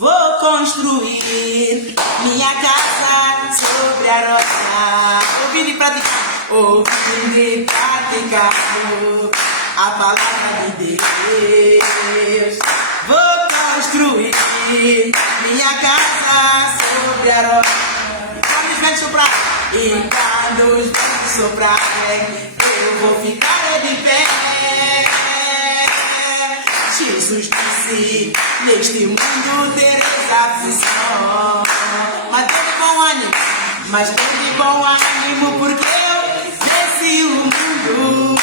Vou construir minha casa sobre a rocha. Ouvindo e praticando, a palavra de Deus. Vou construir minha casa sobre a rocha. Quando os ventos soprar, e quando os ventos soprarem, eu vou ficar de pé. Jesus disse, neste mundo tereis aflição, mas teve bom ânimo, porque eu venci o mundo.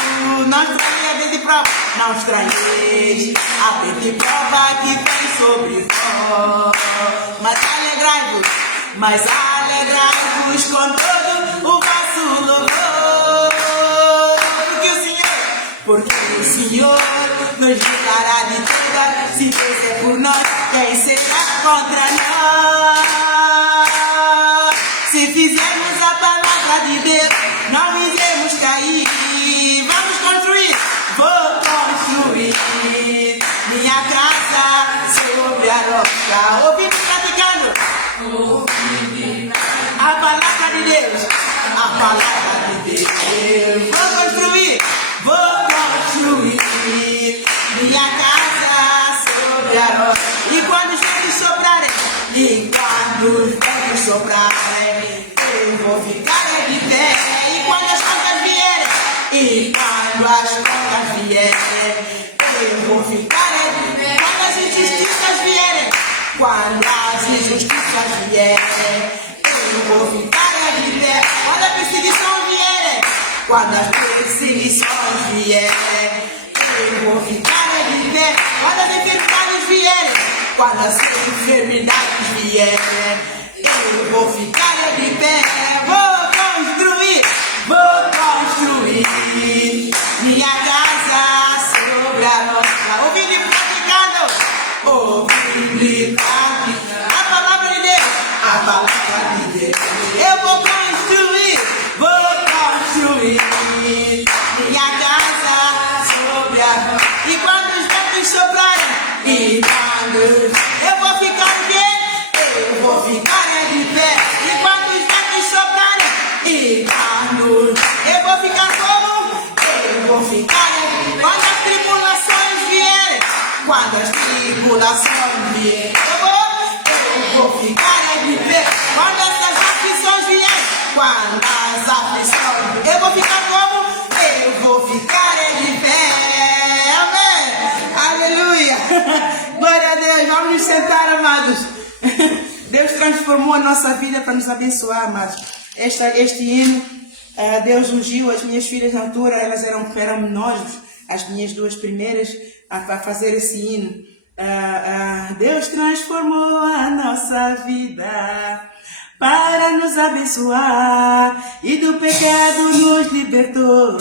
Não estranhei a vez de prova, não estranheis a vez de prova que vem sobre vós. Mas alegrai-vos com todo o vosso louvor, porque o Senhor nos livrará de toda. Se Deus é por nós, quem será contra nós? Se fizermos a palavra de Deus, não iremos cair. Vamos construir, vou construir minha casa sobre a rocha. Ouvindo e praticando a palavra de Deus, a palavra de Deus. Vou construir minha casa sobre a rocha. E quando os ventos soprarem, eu vou ficar de pé. E quando as contas vierem, eu vou ficar de pé. Quando as injustiças vierem, eu vou ficar de pé. Quando a perseguições vierem, eu vou ficar de pé. Quando as enfermidades vierem, eu vou ficar de pé. Vou construir minha casa sobre a rocha. Ouvindo e praticando a palavra de Deus, a palavra de Deus. Eu vou construir minha casa sobre a rocha. E quando os ventos soprarem, eu vou ficar de pé. Eu vou ficar de pé. E quando os ventos soprarem, eu vou ficar como? Eu vou ficar de pé. Quando as tribulações vierem, eu vou ficar de pé. Quando essas aflições vierem, eu vou ficar como? Eu vou ficar de pé. Amém. Aleluia. Glória a Deus. Vamos nos sentar, amados. Deus transformou a nossa vida para nos abençoar, amados. Este hino, Deus ungiu as minhas filhas na altura, elas eram menores, as minhas duas primeiras, a fazer esse hino. Deus transformou a nossa vida para nos abençoar e do pecado nos libertou.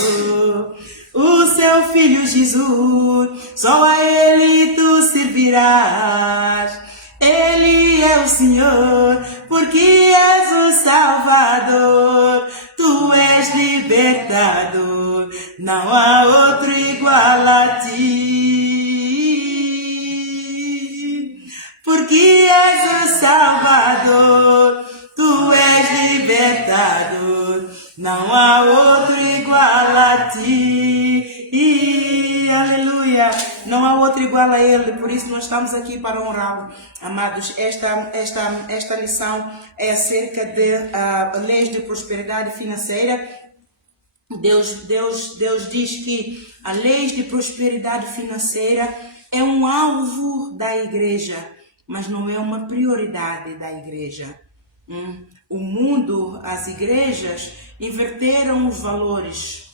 O seu Filho Jesus, só a Ele tu servirás. Ele é o Senhor, porque és o Salvador. Tu és libertador, não há outro igual a ti. Porque és o Salvador, tu és libertador, não há outro igual a ti. Aleluia, não há outro igual a Ele, por isso nós estamos aqui para honrá-lo. Amados, esta lição é acerca de leis de prosperidade financeira. Deus diz que a lei de prosperidade financeira é um alvo da igreja, mas não é uma prioridade da igreja. O mundo, as igrejas inverteram os valores,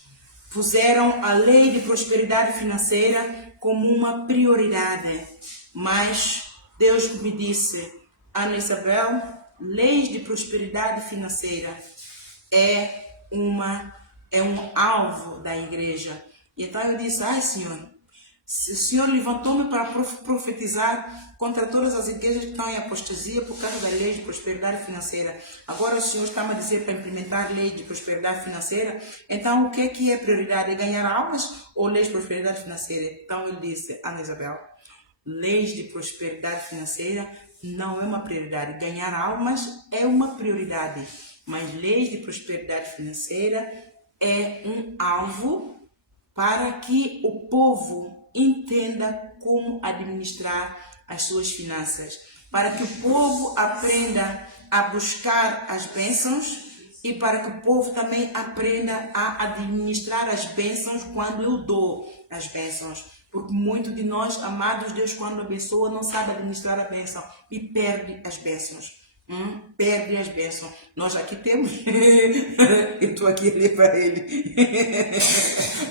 puseram a lei de prosperidade financeira como uma prioridade. Mas Deus me disse, Ana Isabel, leis de prosperidade financeira é um alvo da igreja. E então eu disse, Senhor, o Senhor levantou-me para profetizar contra todas as igrejas que estão em apostasia por causa da lei de prosperidade financeira. Agora o Senhor está a dizer para implementar a lei de prosperidade financeira. Então o que é prioridade? É ganhar almas ou lei de prosperidade financeira? Então ele disse, Ana Isabel, leis de prosperidade financeira não é uma prioridade. Ganhar almas é uma prioridade, mas leis de prosperidade financeira é um alvo para que o povo entenda como administrar as suas finanças, para que o povo aprenda a buscar as bênçãos e para que o povo também aprenda a administrar as bênçãos quando eu dou as bênçãos. Porque muito de nós, amados, Deus quando abençoa não sabe administrar a bênção e perde as bênçãos. Perde as bênçãos. Nós aqui temos, eu estou aqui a ler para ele,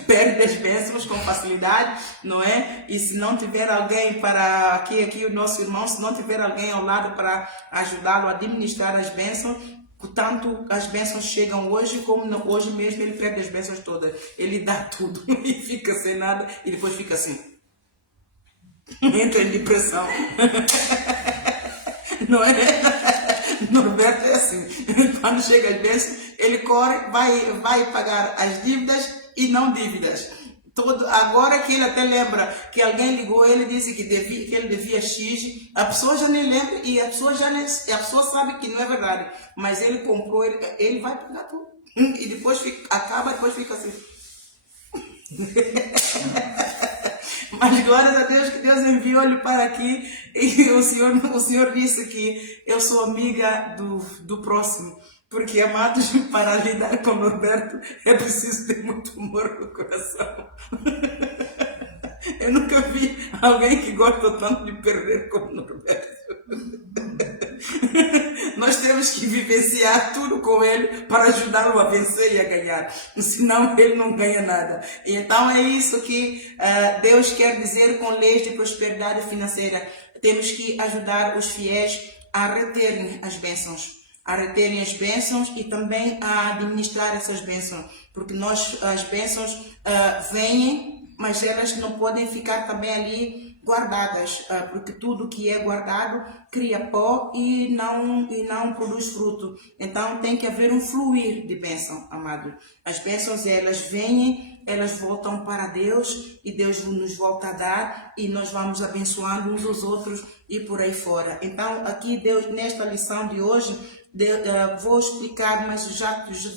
perde as bênçãos com facilidade, não é? E se não tiver alguém para, aqui o nosso irmão, se não tiver alguém ao lado para ajudá-lo a administrar as bênçãos, tanto as bênçãos chegam hoje, como não, hoje mesmo ele perde as bênçãos todas. Ele dá tudo e fica sem nada e depois fica assim. Entra em depressão. Não é? Norberto é assim. Quando chega as bênçãos, ele corre, vai pagar as dívidas e não dívidas. Agora que ele até lembra que alguém ligou, ele disse que ele devia X, a pessoa já nem lembra e a pessoa sabe que não é verdade, mas ele comprou, ele vai pagar tudo e depois depois fica assim. Mas glórias a Deus que Deus enviou-lhe para aqui e o Senhor disse que eu sou amiga do próximo. Porque, amados, para lidar com o Norberto é preciso ter muito humor no coração. Eu nunca vi alguém que gosta tanto de perder como o Norberto. Nós temos que vivenciar tudo com ele para ajudá-lo a vencer e a ganhar. Senão ele não ganha nada. Então é isso que Deus quer dizer com leis de prosperidade financeira. Temos que ajudar os fiéis a reterem as bênçãos. E também a administrar essas bênçãos, porque as bênçãos vêm, mas elas não podem ficar também ali guardadas, porque tudo que é guardado cria pó e não produz fruto. Então tem que haver um fluir de bênção, amado. As bênçãos elas vêm, elas voltam para Deus e Deus nos volta a dar e nós vamos abençoando uns aos outros e por aí fora. Então aqui Deus, nesta lição de hoje, vou explicar, mas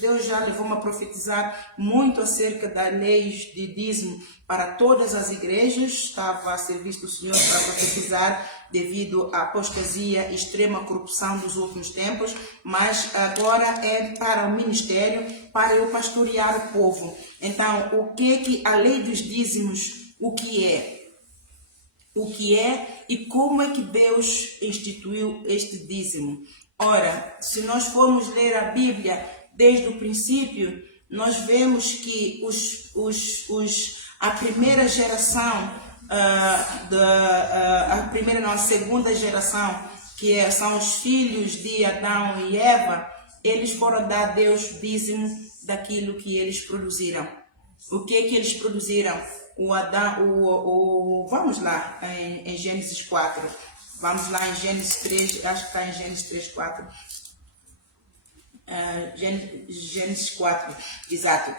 Deus já levou-me a profetizar muito acerca das leis de dízimo para todas as igrejas. Estava a serviço do Senhor para profetizar devido à apostasia e extrema corrupção dos últimos tempos, mas agora é para o ministério, para eu pastorear o povo. Então, o que a lei dos dízimos, o que é e como é que Deus instituiu este dízimo? Ora, se nós formos ler a Bíblia desde o princípio, nós vemos que a primeira geração, a segunda geração, que são os filhos de Adão e Eva, eles foram dar a Deus dízimo daquilo que eles produziram. O que eles produziram? Vamos lá, em Gênesis 4. Vamos lá em Gênesis 3, acho que está em Gênesis 3, 4. Gênesis 4, exato.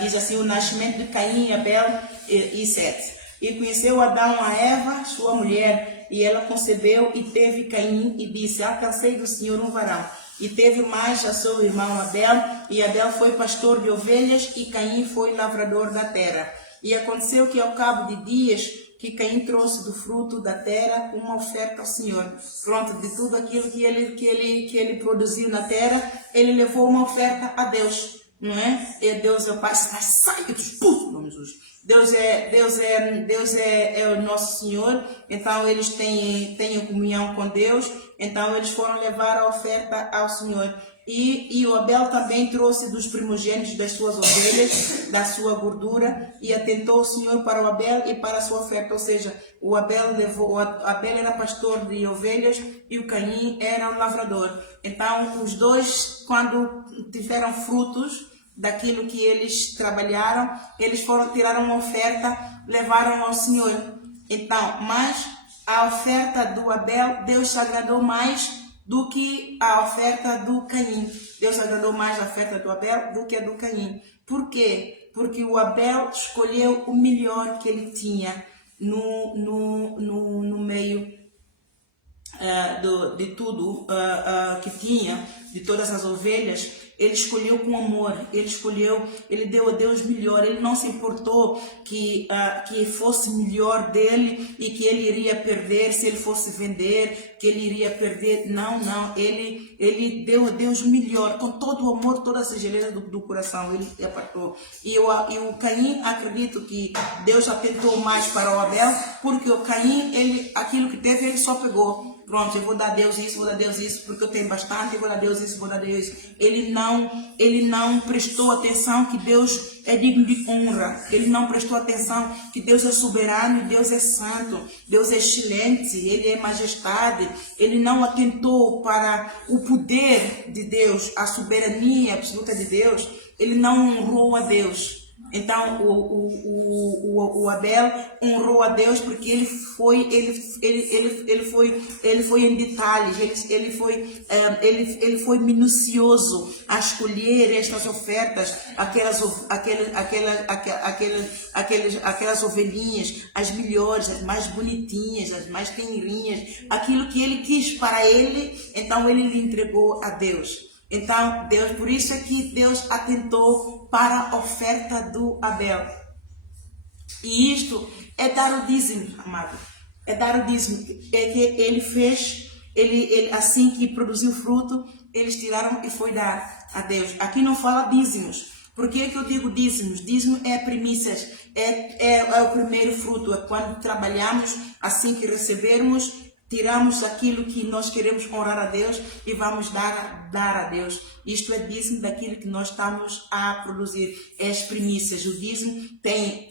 Diz assim, o nascimento de Caim, Abel e Sete. E conheceu Adão a Eva, sua mulher, e ela concebeu e teve Caim e disse, alcancei do Senhor um varão. E teve mais a seu irmão Abel, e Abel foi pastor de ovelhas e Caim foi lavrador da terra. E aconteceu que ao cabo de dias, que Caim trouxe do fruto da terra uma oferta ao Senhor. Pronto, de tudo aquilo que ele produziu na terra, ele levou uma oferta a Deus, não é? E Deus é o Pai, sai do expulso, nome de Jesus. Deus é o nosso Senhor, então eles têm comunhão com Deus, então eles foram levar a oferta ao Senhor. E o Abel também trouxe dos primogênitos das suas ovelhas, da sua gordura, e atentou o Senhor para o Abel e para a sua oferta. Ou seja, o Abel era pastor de ovelhas e o Caim era o lavrador. Então, os dois, quando tiveram frutos daquilo que eles trabalharam, eles tiraram uma oferta, levaram ao Senhor. Então, mas a oferta do Abel, Deus se agradou mais do que a oferta do Caim. Deus agradou mais a oferta do Abel do que a do Caim. Por quê? Porque o Abel escolheu o melhor que ele tinha no meio de tudo que tinha, de todas as ovelhas, ele escolheu com amor, ele deu a Deus melhor, ele não se importou que fosse melhor dele e que ele iria perder se ele fosse vender, que ele iria perder, não, ele deu a Deus melhor, com todo o amor, toda a singeleza do coração, ele apartou. E o Caim, acredito que Deus atentou mais para o Abel, porque o Caim, aquilo que teve, ele só pegou. Pronto, eu vou dar a Deus isso, vou dar a Deus isso, porque eu tenho bastante, eu vou dar a Deus isso, vou dar a Deus isso. Ele não prestou atenção que Deus é digno de honra. Ele não prestou atenção que Deus é soberano e Deus é santo. Deus é excelente, Ele é majestade. Ele não atentou para o poder de Deus, a soberania absoluta de Deus. Ele não honrou a Deus. Então o Abel honrou a Deus porque ele foi em detalhes, ele foi minucioso a escolher estas ofertas, aquelas ovelhinhas, as melhores, as mais bonitinhas, as mais tenrinhas, aquilo que ele quis para ele, então ele lhe entregou a Deus. Então, por isso é que Deus atentou para a oferta do Abel. E isto é dar o dízimo, amado. É dar o dízimo. É que ele fez, ele assim que produziu fruto, eles tiraram e foi dar a Deus. Aqui não fala dízimos. Por que eu digo dízimos? Dízimo é primícias, é o primeiro fruto. É quando trabalhamos, assim que recebermos, tiramos aquilo que nós queremos honrar a Deus e vamos dar a Deus. Isto é dízimo daquilo que nós estamos a produzir. É as primícias. O dízimo tem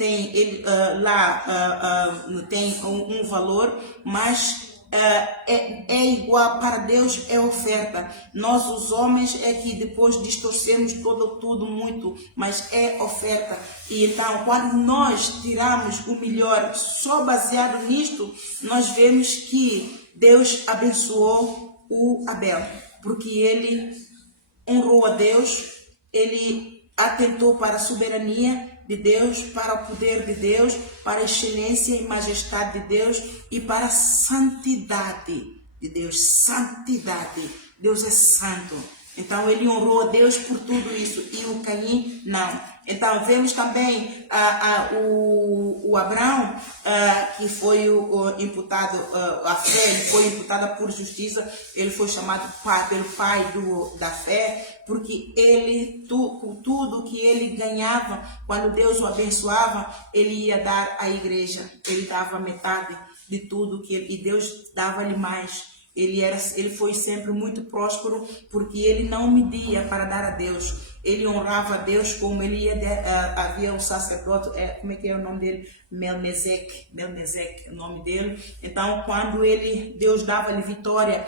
um valor, mas é igual para Deus, é oferta. Nós os homens é que depois distorcemos tudo muito, mas é oferta. E então quando nós tiramos o melhor só baseado nisto, nós vemos que Deus abençoou o Abel, porque ele honrou a Deus, ele atentou para a soberania de Deus, para o poder de Deus, para a excelência e majestade de Deus e para a santidade de Deus. Santidade. Deus é santo. Então ele honrou a Deus por tudo isso e o Caim não. Então vemos também o Abraão, que foi imputado, a fé, ele foi imputada por justiça, ele foi chamado pelo pai da fé, porque tudo que ele ganhava, quando Deus o abençoava, ele ia dar à igreja, ele dava metade de tudo e Deus dava-lhe mais. Ele foi sempre muito próspero porque ele não media para dar a Deus. Ele honrava a Deus como ele ia. Havia um sacerdote, como é que é o nome dele? Melmeseque, é o nome dele. Então, quando Deus dava-lhe vitória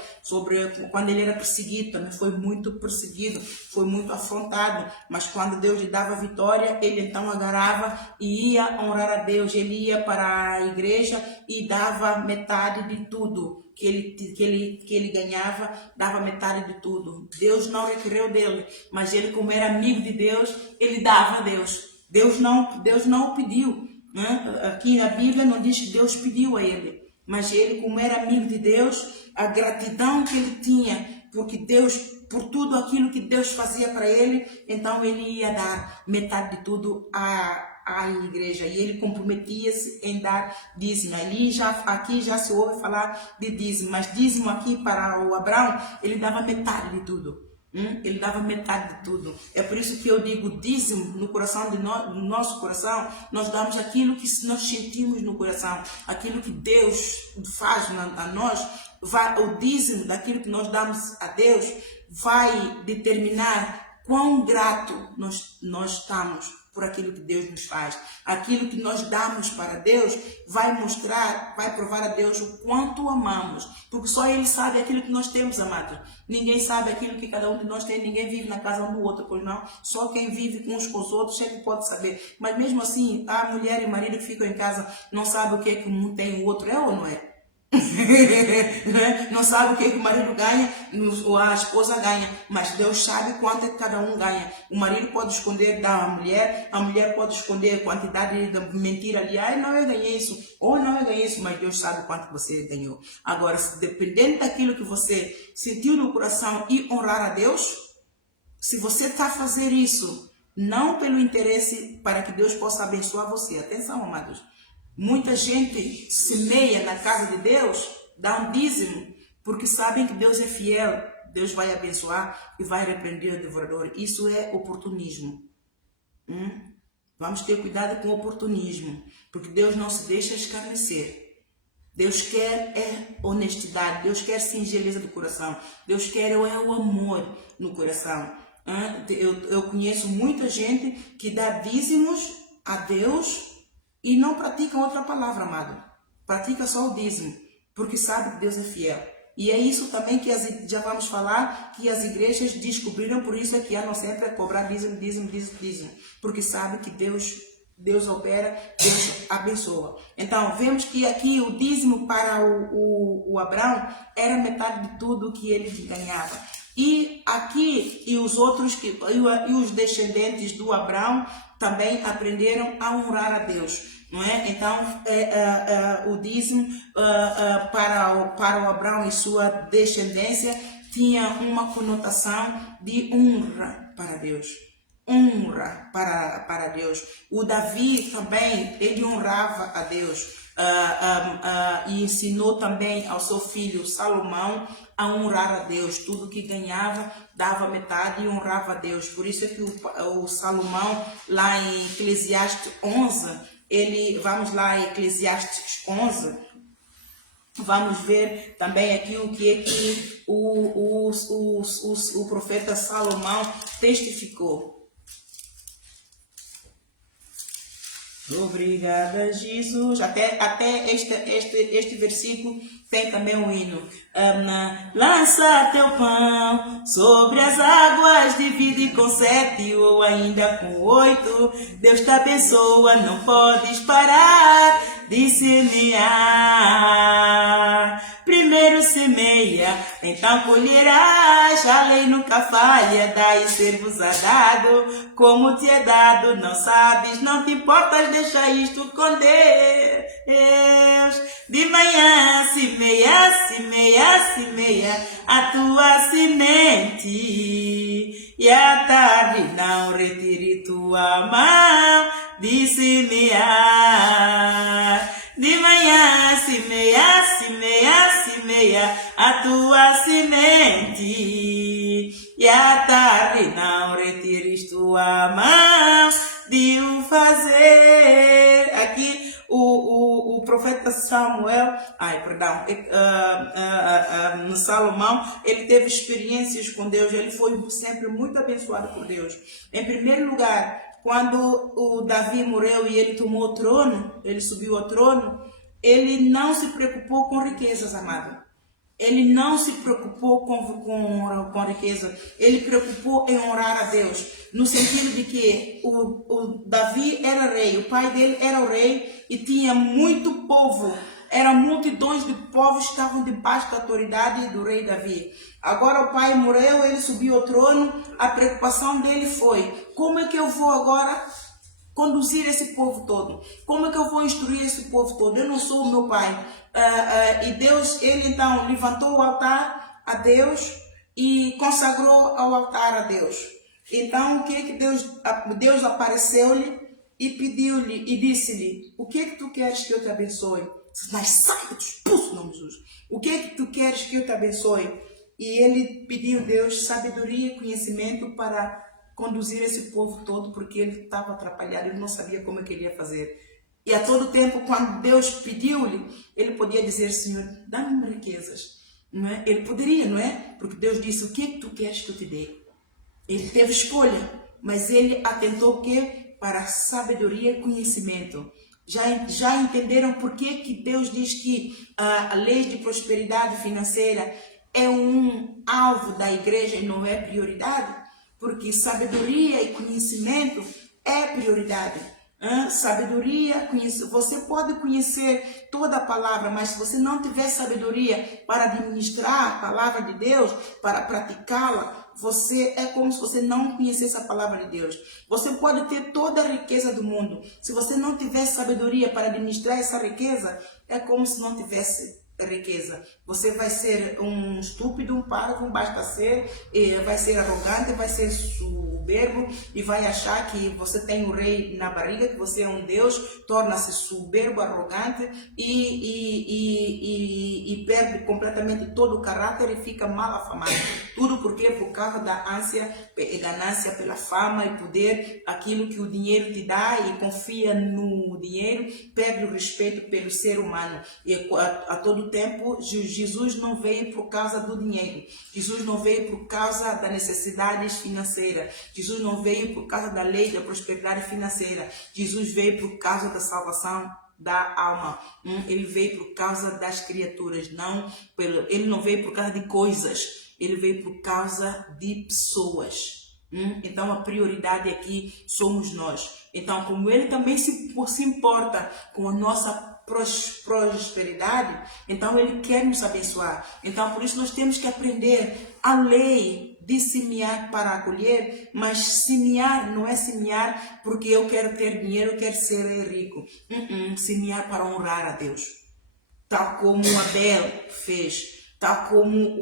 quando ele era perseguido, também foi muito perseguido, foi muito afrontado. Mas quando Deus lhe dava vitória, ele então agarrava e ia honrar a Deus. Ele ia para a igreja e dava metade de tudo que ele ganhava, dava metade de tudo. Deus não requereu dele, mas ele, como era amigo de Deus, ele dava a Deus. Deus não o pediu, né? Aqui na Bíblia não diz que Deus pediu a ele, mas ele, como era amigo de Deus, a gratidão que ele tinha, porque Deus, por tudo aquilo que Deus fazia para ele, então ele ia dar metade de tudo à igreja, e ele comprometia-se em dar dízimo. Aqui já se ouve falar de dízimo, mas dízimo aqui para o Abraão, ele dava metade de tudo. Ele dava metade de tudo. É por isso que eu digo dízimo no coração no nosso coração. Nós damos aquilo que nós sentimos no coração, aquilo que Deus faz a nós. O dízimo daquilo que nós damos a Deus vai determinar quão grato nós estamos por aquilo que Deus nos faz. Aquilo que nós damos para Deus vai provar a Deus o quanto amamos, porque só Ele sabe aquilo que nós temos, amados. Ninguém sabe aquilo que cada um de nós tem, ninguém vive na casa um do outro, pois não? Só quem vive uns com os outros é que pode saber. Mas mesmo assim, a mulher e o marido que ficam em casa não sabem o que é que um tem o outro, é ou não é? Não sabe o que o marido ganha ou a esposa ganha, mas Deus sabe quanto é que cada um ganha. O marido pode esconder da mulher, a mulher pode esconder a quantidade de mentira ali. Ai, não, eu ganhei isso, ou não, eu ganhei isso, mas Deus sabe quanto você ganhou. Agora, dependendo daquilo que você sentiu no coração e honrar a Deus, se você está a fazer isso, não pelo interesse para que Deus possa abençoar você. Atenção, amados. Muita gente semeia na casa de Deus, dá um dízimo, porque sabem que Deus é fiel, Deus vai abençoar e vai repreender o devorador. Isso é oportunismo. Vamos ter cuidado com o oportunismo, porque Deus não se deixa escarnecer. Deus quer honestidade, Deus quer singeleza do coração, Deus quer o amor no coração. Eu conheço muita gente que dá dízimos a Deus e não pratica outra palavra, amado. Pratica só o dízimo, porque sabe que Deus é fiel. E é isso também que já vamos falar, que as igrejas descobriram, por isso é que andam sempre a cobrar dízimo, porque sabe que Deus opera, Deus abençoa. Então, vemos que aqui o dízimo para o Abraão era metade de tudo que ele ganhava. E aqui, e os outros, e os descendentes do Abraão também aprenderam a honrar a Deus, não é? Então, o dízimo para o Abraão e sua descendência tinha uma conotação de honra para Deus. Honra para Deus. O Davi também, ele honrava a Deus. E ensinou também ao seu filho Salomão a honrar a Deus. Tudo que ganhava, dava metade e honrava a Deus. Por isso é que o Salomão, lá em Eclesiastes 11, vamos lá em Eclesiastes 11, vamos ver também aqui o que é que o profeta Salomão testificou. Obrigada, Jesus. Até este versículo tem também um hino. Lança teu pão sobre as águas, divide com 7 ou ainda com 8. Deus te abençoa, não podes parar de semear. Primeiro semeia, então colherás. A lei nunca falha, dai ser-vos-á dado. Como te é dado, não sabes, não te importas, deixa isto com Deus. De manhã semeia a tua semente, e à tarde não retire tua mão de semear. De manhã semeia a tua semente, e à tarde não retires tua mão de o fazer. Aqui o profeta Salomão, ele teve experiências com Deus, ele foi sempre muito abençoado por Deus. Em primeiro lugar, quando o Davi morreu e ele tomou o trono, ele subiu ao trono, ele não se preocupou com riquezas, amado. Ele não se preocupou com riqueza, ele preocupou em honrar a Deus, no sentido de que o Davi era rei, o pai dele era o rei e tinha muito povo, eram multidões de povos que estavam debaixo da autoridade do rei Davi. Agora o pai morreu, ele subiu ao trono, a preocupação dele foi: como é que eu vou agora conduzir esse povo todo? Como é que eu vou instruir esse povo todo? Eu não sou o meu pai. E Deus, ele então levantou o altar a Deus e consagrou ao altar a Deus. Então, o que é que Deus apareceu-lhe e pediu-lhe e disse-lhe: o que é que tu queres que eu te abençoe? Mas sai, eu te expulso, em nome de Jesus. O que é que tu queres que eu te abençoe? E ele pediu a Deus sabedoria e conhecimento para conduzir esse povo todo, porque ele estava atrapalhado, ele não sabia como é que ele ia fazer. E a todo tempo, quando Deus pediu-lhe, ele podia dizer: Senhor, dá-me riquezas. Não é? Ele poderia, não é? Porque Deus disse: o que é que tu queres que eu te dê? Ele teve escolha, mas ele atentou o quê? Para sabedoria e conhecimento. Já entenderam por que Deus diz que a lei de prosperidade financeira é um alvo da igreja e não é prioridade? Porque sabedoria e conhecimento é prioridade. Sabedoria, você pode conhecer toda a palavra, mas se você não tiver sabedoria para administrar a palavra de Deus, para praticá-la, você é como se você não conhecesse a palavra de Deus. Você pode ter toda a riqueza do mundo. Se você não tiver sabedoria para administrar essa riqueza, é como se não tivesse riqueza. Você vai ser um estúpido, um parvo, basta ser, vai ser arrogante, vai ser soberbo e vai achar que você tem um rei na barriga, que você é um Deus, torna-se soberbo, arrogante e perde completamente todo o caráter e fica mal afamado. Tudo porque por causa da ânsia e ganância pela fama e poder, aquilo que o dinheiro te dá e confia no dinheiro, perde o respeito pelo ser humano. E a todo tempo, Jesus não veio por causa do dinheiro. Jesus não veio por causa das necessidades financeiras. Jesus não veio por causa da lei da prosperidade financeira. Jesus veio por causa da salvação da alma. Ele veio por causa das criaturas. Ele não veio por causa de coisas. Ele veio por causa de pessoas. Então a prioridade aqui somos nós. Então, como ele também se importa com a nossa prosperidade, então ele quer nos abençoar. Então por isso nós temos que aprender a lei de semear para acolher, mas semear não é semear porque eu quero ter dinheiro, eu quero ser rico. Semear para honrar a Deus, tal como Abel fez, tal como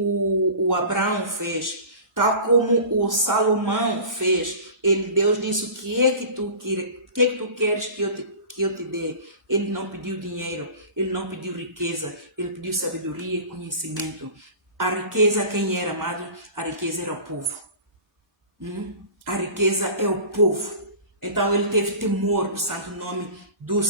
o Abraão fez, tal como o Salomão fez. Deus disse: o que é que tu queres que eu te dê? Ele não pediu dinheiro, ele não pediu riqueza, ele pediu sabedoria e conhecimento. A riqueza, quem era, amado? A riqueza era o povo. A riqueza é o povo. Então ele teve temor do santo nome do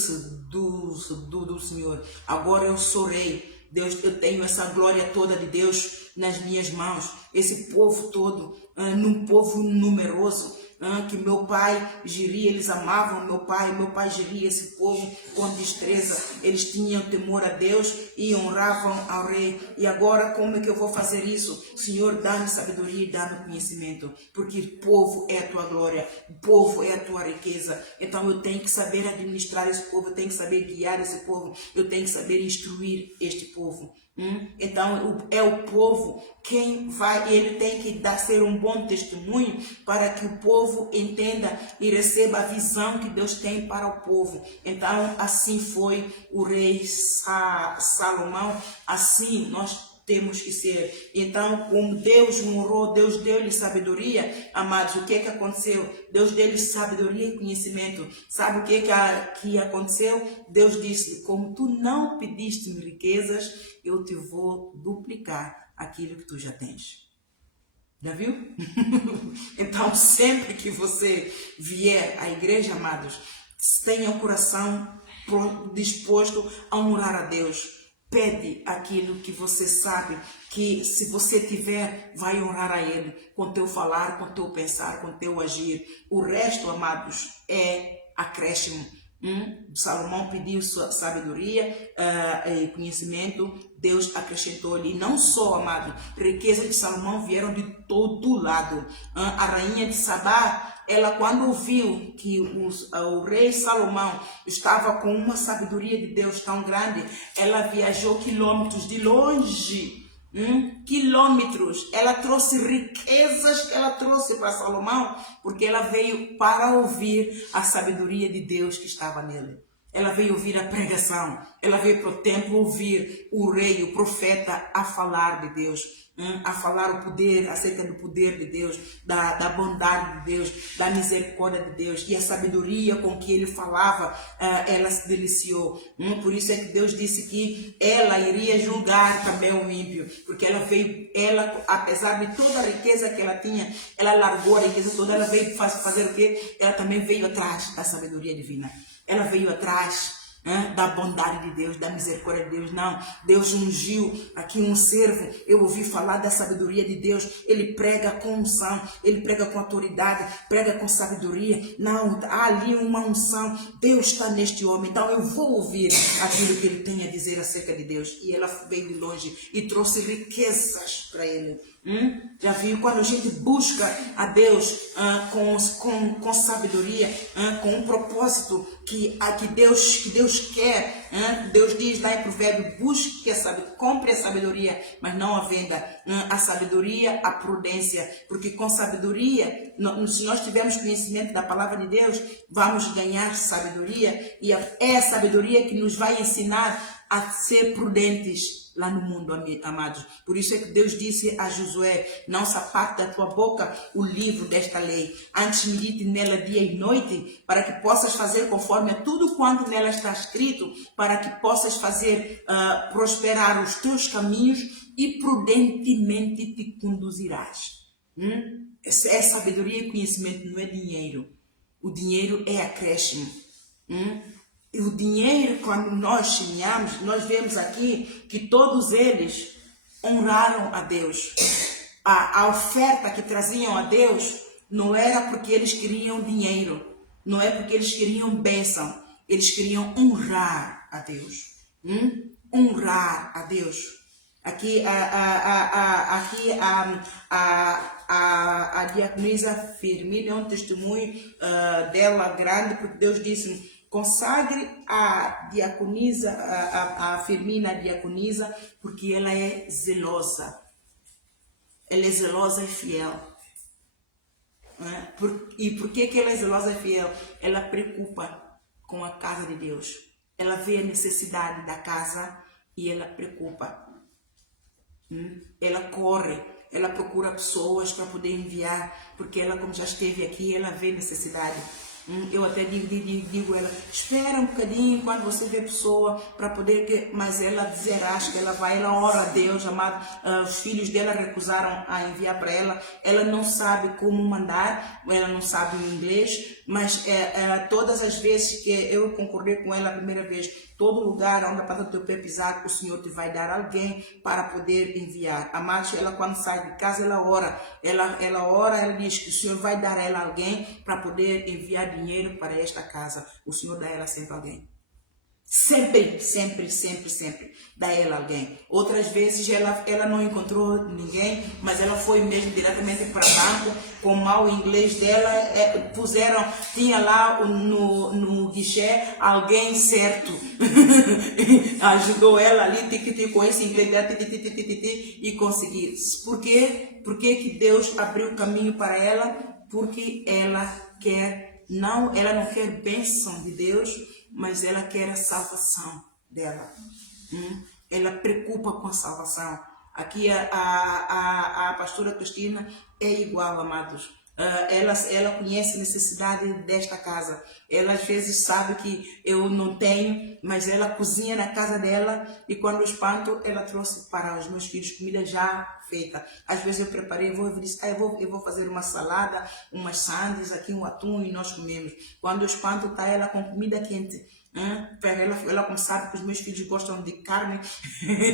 Senhor. Agora eu sou rei. Deus, eu tenho essa glória toda de Deus nas minhas mãos. Esse povo todo, num povo numeroso, que meu pai geria, eles amavam meu pai geria esse povo com destreza, eles tinham temor a Deus e honravam ao rei. E agora como é que eu vou fazer isso? Senhor, dá-me sabedoria e dá-me conhecimento, porque o povo é a tua glória, o povo é a tua riqueza. Então eu tenho que saber administrar esse povo, eu tenho que saber guiar esse povo, eu tenho que saber instruir este povo. Então é o povo quem vai, ele tem que ser um bom testemunho para que o povo entenda e receba a visão que Deus tem para o povo. Então assim foi o rei Salomão, assim nós temos que ser. Então, como Deus honrou, Deus deu-lhe sabedoria, amados, o que é que aconteceu? Deus deu-lhe sabedoria e conhecimento. Sabe o que é que aconteceu? Deus disse: como tu não pediste-me riquezas, eu te vou duplicar aquilo que tu já tens. Já viu? Então, sempre que você vier à igreja, amados, tenha o coração disposto a honrar a Deus. Pede aquilo que você sabe que, se você tiver, vai honrar a Ele com teu falar, com teu pensar, com teu agir. O resto, amados, é acréscimo. Salomão pediu sua sabedoria e conhecimento, Deus acrescentou-lhe. Não só, amado, riqueza de Salomão vieram de todo lado. A rainha de Sabá, ela, quando ouviu que o rei Salomão estava com uma sabedoria de Deus tão grande, ela viajou quilômetros de longe. Quilômetros, ela trouxe riquezas que ela trouxe para Salomão, porque ela veio para ouvir a sabedoria de Deus que estava nele. Ela veio ouvir a pregação, ela veio para o templo ouvir o rei, o profeta, a falar de Deus, a falar o poder, acerca do poder de Deus, da bondade de Deus, da misericórdia de Deus, e a sabedoria com que ele falava, ela se deliciou. Por isso é que Deus disse que ela iria julgar também o ímpio, porque ela, apesar de toda a riqueza que ela tinha, ela largou a riqueza toda, ela veio fazer o quê? Ela também veio atrás da sabedoria divina. Ela veio atrás da bondade de Deus, da misericórdia de Deus. Não, Deus ungiu aqui um servo. Eu ouvi falar da sabedoria de Deus. Ele prega com unção, ele prega com autoridade, prega com sabedoria. Não, há ali uma unção. Deus está neste homem, então eu vou ouvir aquilo que ele tem a dizer acerca de Deus. E ela veio de longe e trouxe riquezas para ele. Já viu? Quando a gente busca a Deus com sabedoria, com um propósito que Deus quer. Deus diz lá em Provérbio: busque a sabedoria, compre a sabedoria, mas não a venda. A sabedoria, a prudência, porque com sabedoria, se nós tivermos conhecimento da palavra de Deus, vamos ganhar sabedoria, e é a sabedoria que nos vai ensinar a ser prudentes lá no mundo, amados. Por isso é que Deus disse a Josué: não se aparte da tua boca o livro desta lei, antes medite nela dia e noite, para que possas fazer conforme a tudo quanto nela está escrito, para que possas fazer prosperar os teus caminhos e prudentemente te conduzirás. É sabedoria e conhecimento, não é dinheiro. O dinheiro é acréscimo. E o dinheiro, quando nós semeamos, nós vemos aqui que todos eles honraram a Deus. A oferta que traziam a Deus não era porque eles queriam dinheiro, não é porque eles queriam bênção, eles queriam honrar a Deus. Honrar a Deus. Aqui a diaconisa Firmina é um testemunho dela grande, porque Deus disse: consagre a diaconisa, a Firmina, a diaconisa, porque ela é zelosa. Ela é zelosa e fiel. E por que ela é zelosa e fiel? Ela preocupa com a casa de Deus. Ela vê a necessidade da casa e ela preocupa. Ela corre, ela procura pessoas para poder enviar, porque ela, como já esteve aqui, ela vê necessidade. Eu até digo ela: espera um bocadinho quando você vê pessoa para poder, mas ela desarrasca, ela ora a Deus, amado. Os filhos dela recusaram a enviar para ela não sabe como mandar, ela não sabe o inglês, mas todas as vezes que eu concordei com ela a primeira vez, todo lugar onde a planta do teu pé pisar, o Senhor te vai dar alguém para poder enviar. A Márcia, ela quando sai de casa, ela ora, ela diz que o Senhor vai dar a ela alguém para poder enviar dinheiro para esta casa. O Senhor dá a ela sempre alguém. Sempre dá ela alguém. Outras vezes ela não encontrou ninguém, mas ela foi mesmo diretamente para o banco, com o mau inglês dela, tinha lá no guichê alguém certo. Ajudou ela ali, com esse inglês dela, e conseguiu. Por quê? Porque que Deus abriu o caminho para ela? Porque ela não quer bênção de Deus, mas ela quer a salvação dela. Ela preocupa com a salvação. Aqui a pastora Cristina é igual, amados. Ela conhece a necessidade desta casa. Ela às vezes sabe que eu não tenho, mas ela cozinha na casa dela, e quando eu espanto, ela trouxe para os meus filhos comida já feita. Às vezes eu preparei, eu vou fazer uma salada, umas sandes, aqui um atum, e nós comemos. Quando eu espanto, está ela com comida quente. Ela como sabe que os meus filhos gostam de carne,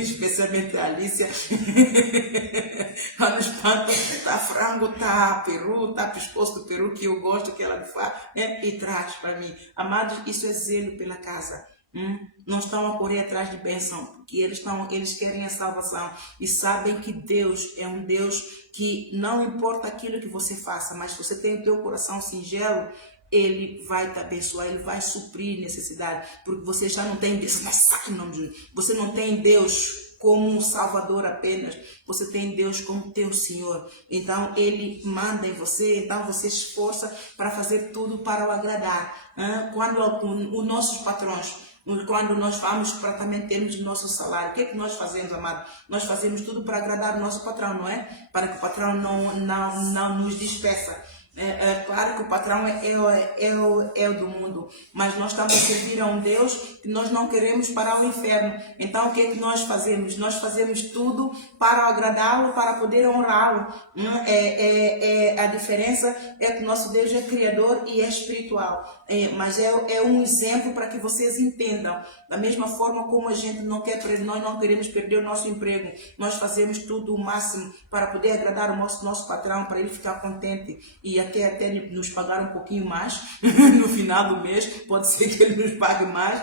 especialmente a Alicia. Quando espanto, está frango, está peru, está pescoço do peru, que eu gosto, que ela faz, e traz para mim. Amados, isso é zelo pela casa. Não estão a correr atrás de bênção, porque eles querem a salvação e sabem que Deus é um Deus que não importa aquilo que você faça, mas se você tem o teu coração singelo, Ele vai te abençoar, Ele vai suprir necessidade, porque você já não tem Deus, você não tem Deus como um Salvador apenas, você tem Deus como teu Senhor. Então Ele manda em você, então você esforça para fazer tudo para o agradar. Quando os nossos patrões, quando nós vamos para também termos o nosso salário, o que é que nós fazemos, amado? Nós fazemos tudo para agradar o nosso patrão, não é? Para que o patrão não nos despeça. Claro que o patrão é o do mundo, mas nós estamos a servir a um Deus que nós não queremos para o inferno. Então o que é que nós fazemos? Nós fazemos tudo para agradá-lo, para poder honrá-lo. A diferença é que nosso Deus é criador e é espiritual, mas é um exemplo para que vocês entendam. Da mesma forma como nós não queremos perder o nosso emprego, nós fazemos tudo o máximo para poder agradar o nosso patrão, para ele ficar contente e até nos pagar um pouquinho mais no final do mês. Pode ser que ele nos pague mais.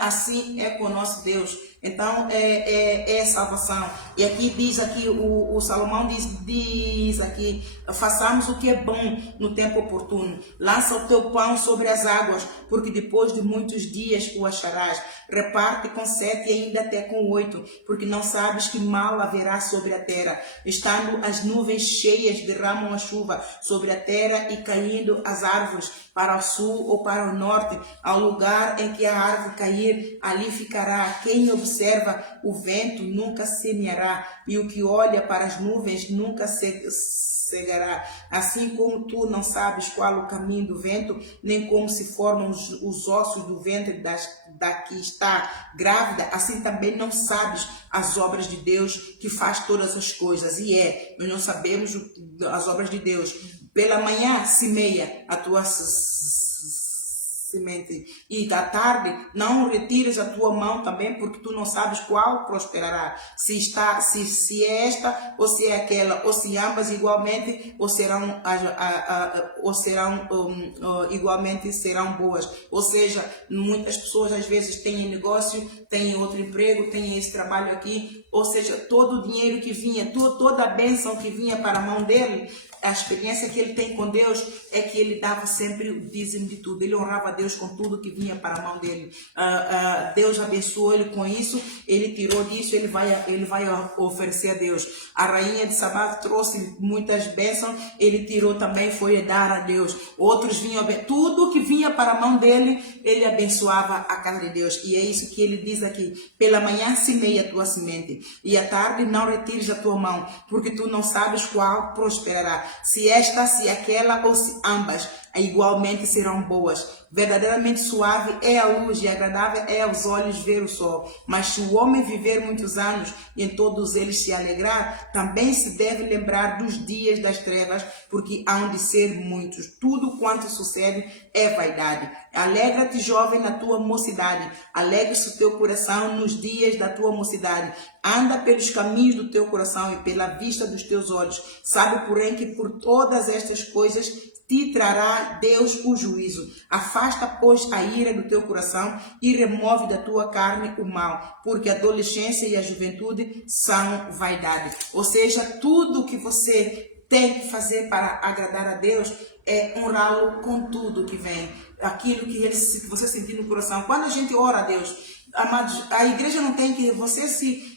Assim é com o nosso Deus. Então é salvação. E aqui diz aqui, o Salomão diz aqui, façamos o que é bom no tempo oportuno. Lança o teu pão sobre as águas, porque depois de muitos dias o acharás. Reparte com 7 e ainda até com 8, porque não sabes que mal haverá sobre a terra. Estando as nuvens cheias, derramam a chuva sobre a terra e caindo as árvores para o sul ou para o norte, ao lugar em que a árvore cair, ali ficará. Quem observa o vento nunca semeará, e o que olha para as nuvens nunca cegará. Assim como tu não sabes qual o caminho do vento, nem como se formam os ossos do ventre da que está grávida, assim também não sabes as obras de Deus, que faz todas as coisas. E nós não sabemos as obras de Deus. Pela manhã semeia a tua semente, e da tarde não retires a tua mão também, porque tu não sabes qual prosperará, se é esta ou se é aquela, ou se ambas igualmente ou serão igualmente serão boas. Ou seja, muitas pessoas às vezes têm negócio, têm outro emprego, têm esse trabalho aqui, ou seja, todo o dinheiro que vinha, toda a bênção que vinha para a mão dele, a experiência que ele tem com Deus é que ele dava sempre o dízimo de tudo. Ele honrava a Deus com tudo que vinha para a mão dele. Deus abençoou ele com isso, ele tirou disso, ele vai oferecer a Deus. A rainha de Sabá trouxe muitas bênçãos, ele tirou também, foi dar a Deus. Outros vinham, tudo que vinha para a mão dele, ele abençoava a casa de Deus. E é isso que ele diz aqui: pela manhã semeia a tua semente, e à tarde não retires a tua mão, porque tu não sabes qual prosperará, se esta, se aquela ou se ambas, igualmente serão boas. Verdadeiramente suave é a luz e agradável é aos olhos ver o sol. Mas se o homem viver muitos anos e em todos eles se alegrar, também se deve lembrar dos dias das trevas, porque hão de ser muitos. Tudo quanto sucede é vaidade. Alegra-te, jovem, na tua mocidade. Alegre-se o teu coração nos dias da tua mocidade. Anda pelos caminhos do teu coração e pela vista dos teus olhos. Sabe, porém, que por todas estas coisas te trará Deus o juízo. Afasta, pois, a ira do teu coração e remove da tua carne o mal, porque a adolescência e a juventude são vaidade. Ou seja, tudo que você tem que fazer para agradar a Deus é honrá-lo com tudo que vem. Aquilo que você sentir no coração. Quando a gente ora a Deus, amados, a igreja não tem que...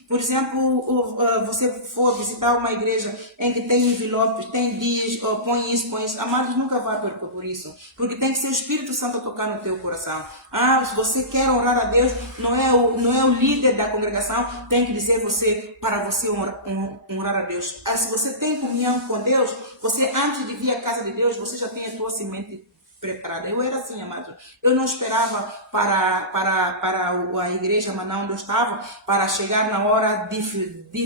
por exemplo, você for visitar uma igreja em que tem envelopes, tem dias, põe isso, amados, nunca vai por isso. Porque tem que ser o Espírito Santo a tocar no teu coração. Se você quer honrar a Deus, não é o líder da congregação, tem que dizer para você honrar a Deus. Se você tem comunhão com Deus, você antes de vir à casa de Deus, você já tem a tua semente preparada. Eu era assim, amado. Eu não esperava para a igreja Maná onde eu estava, para chegar na hora de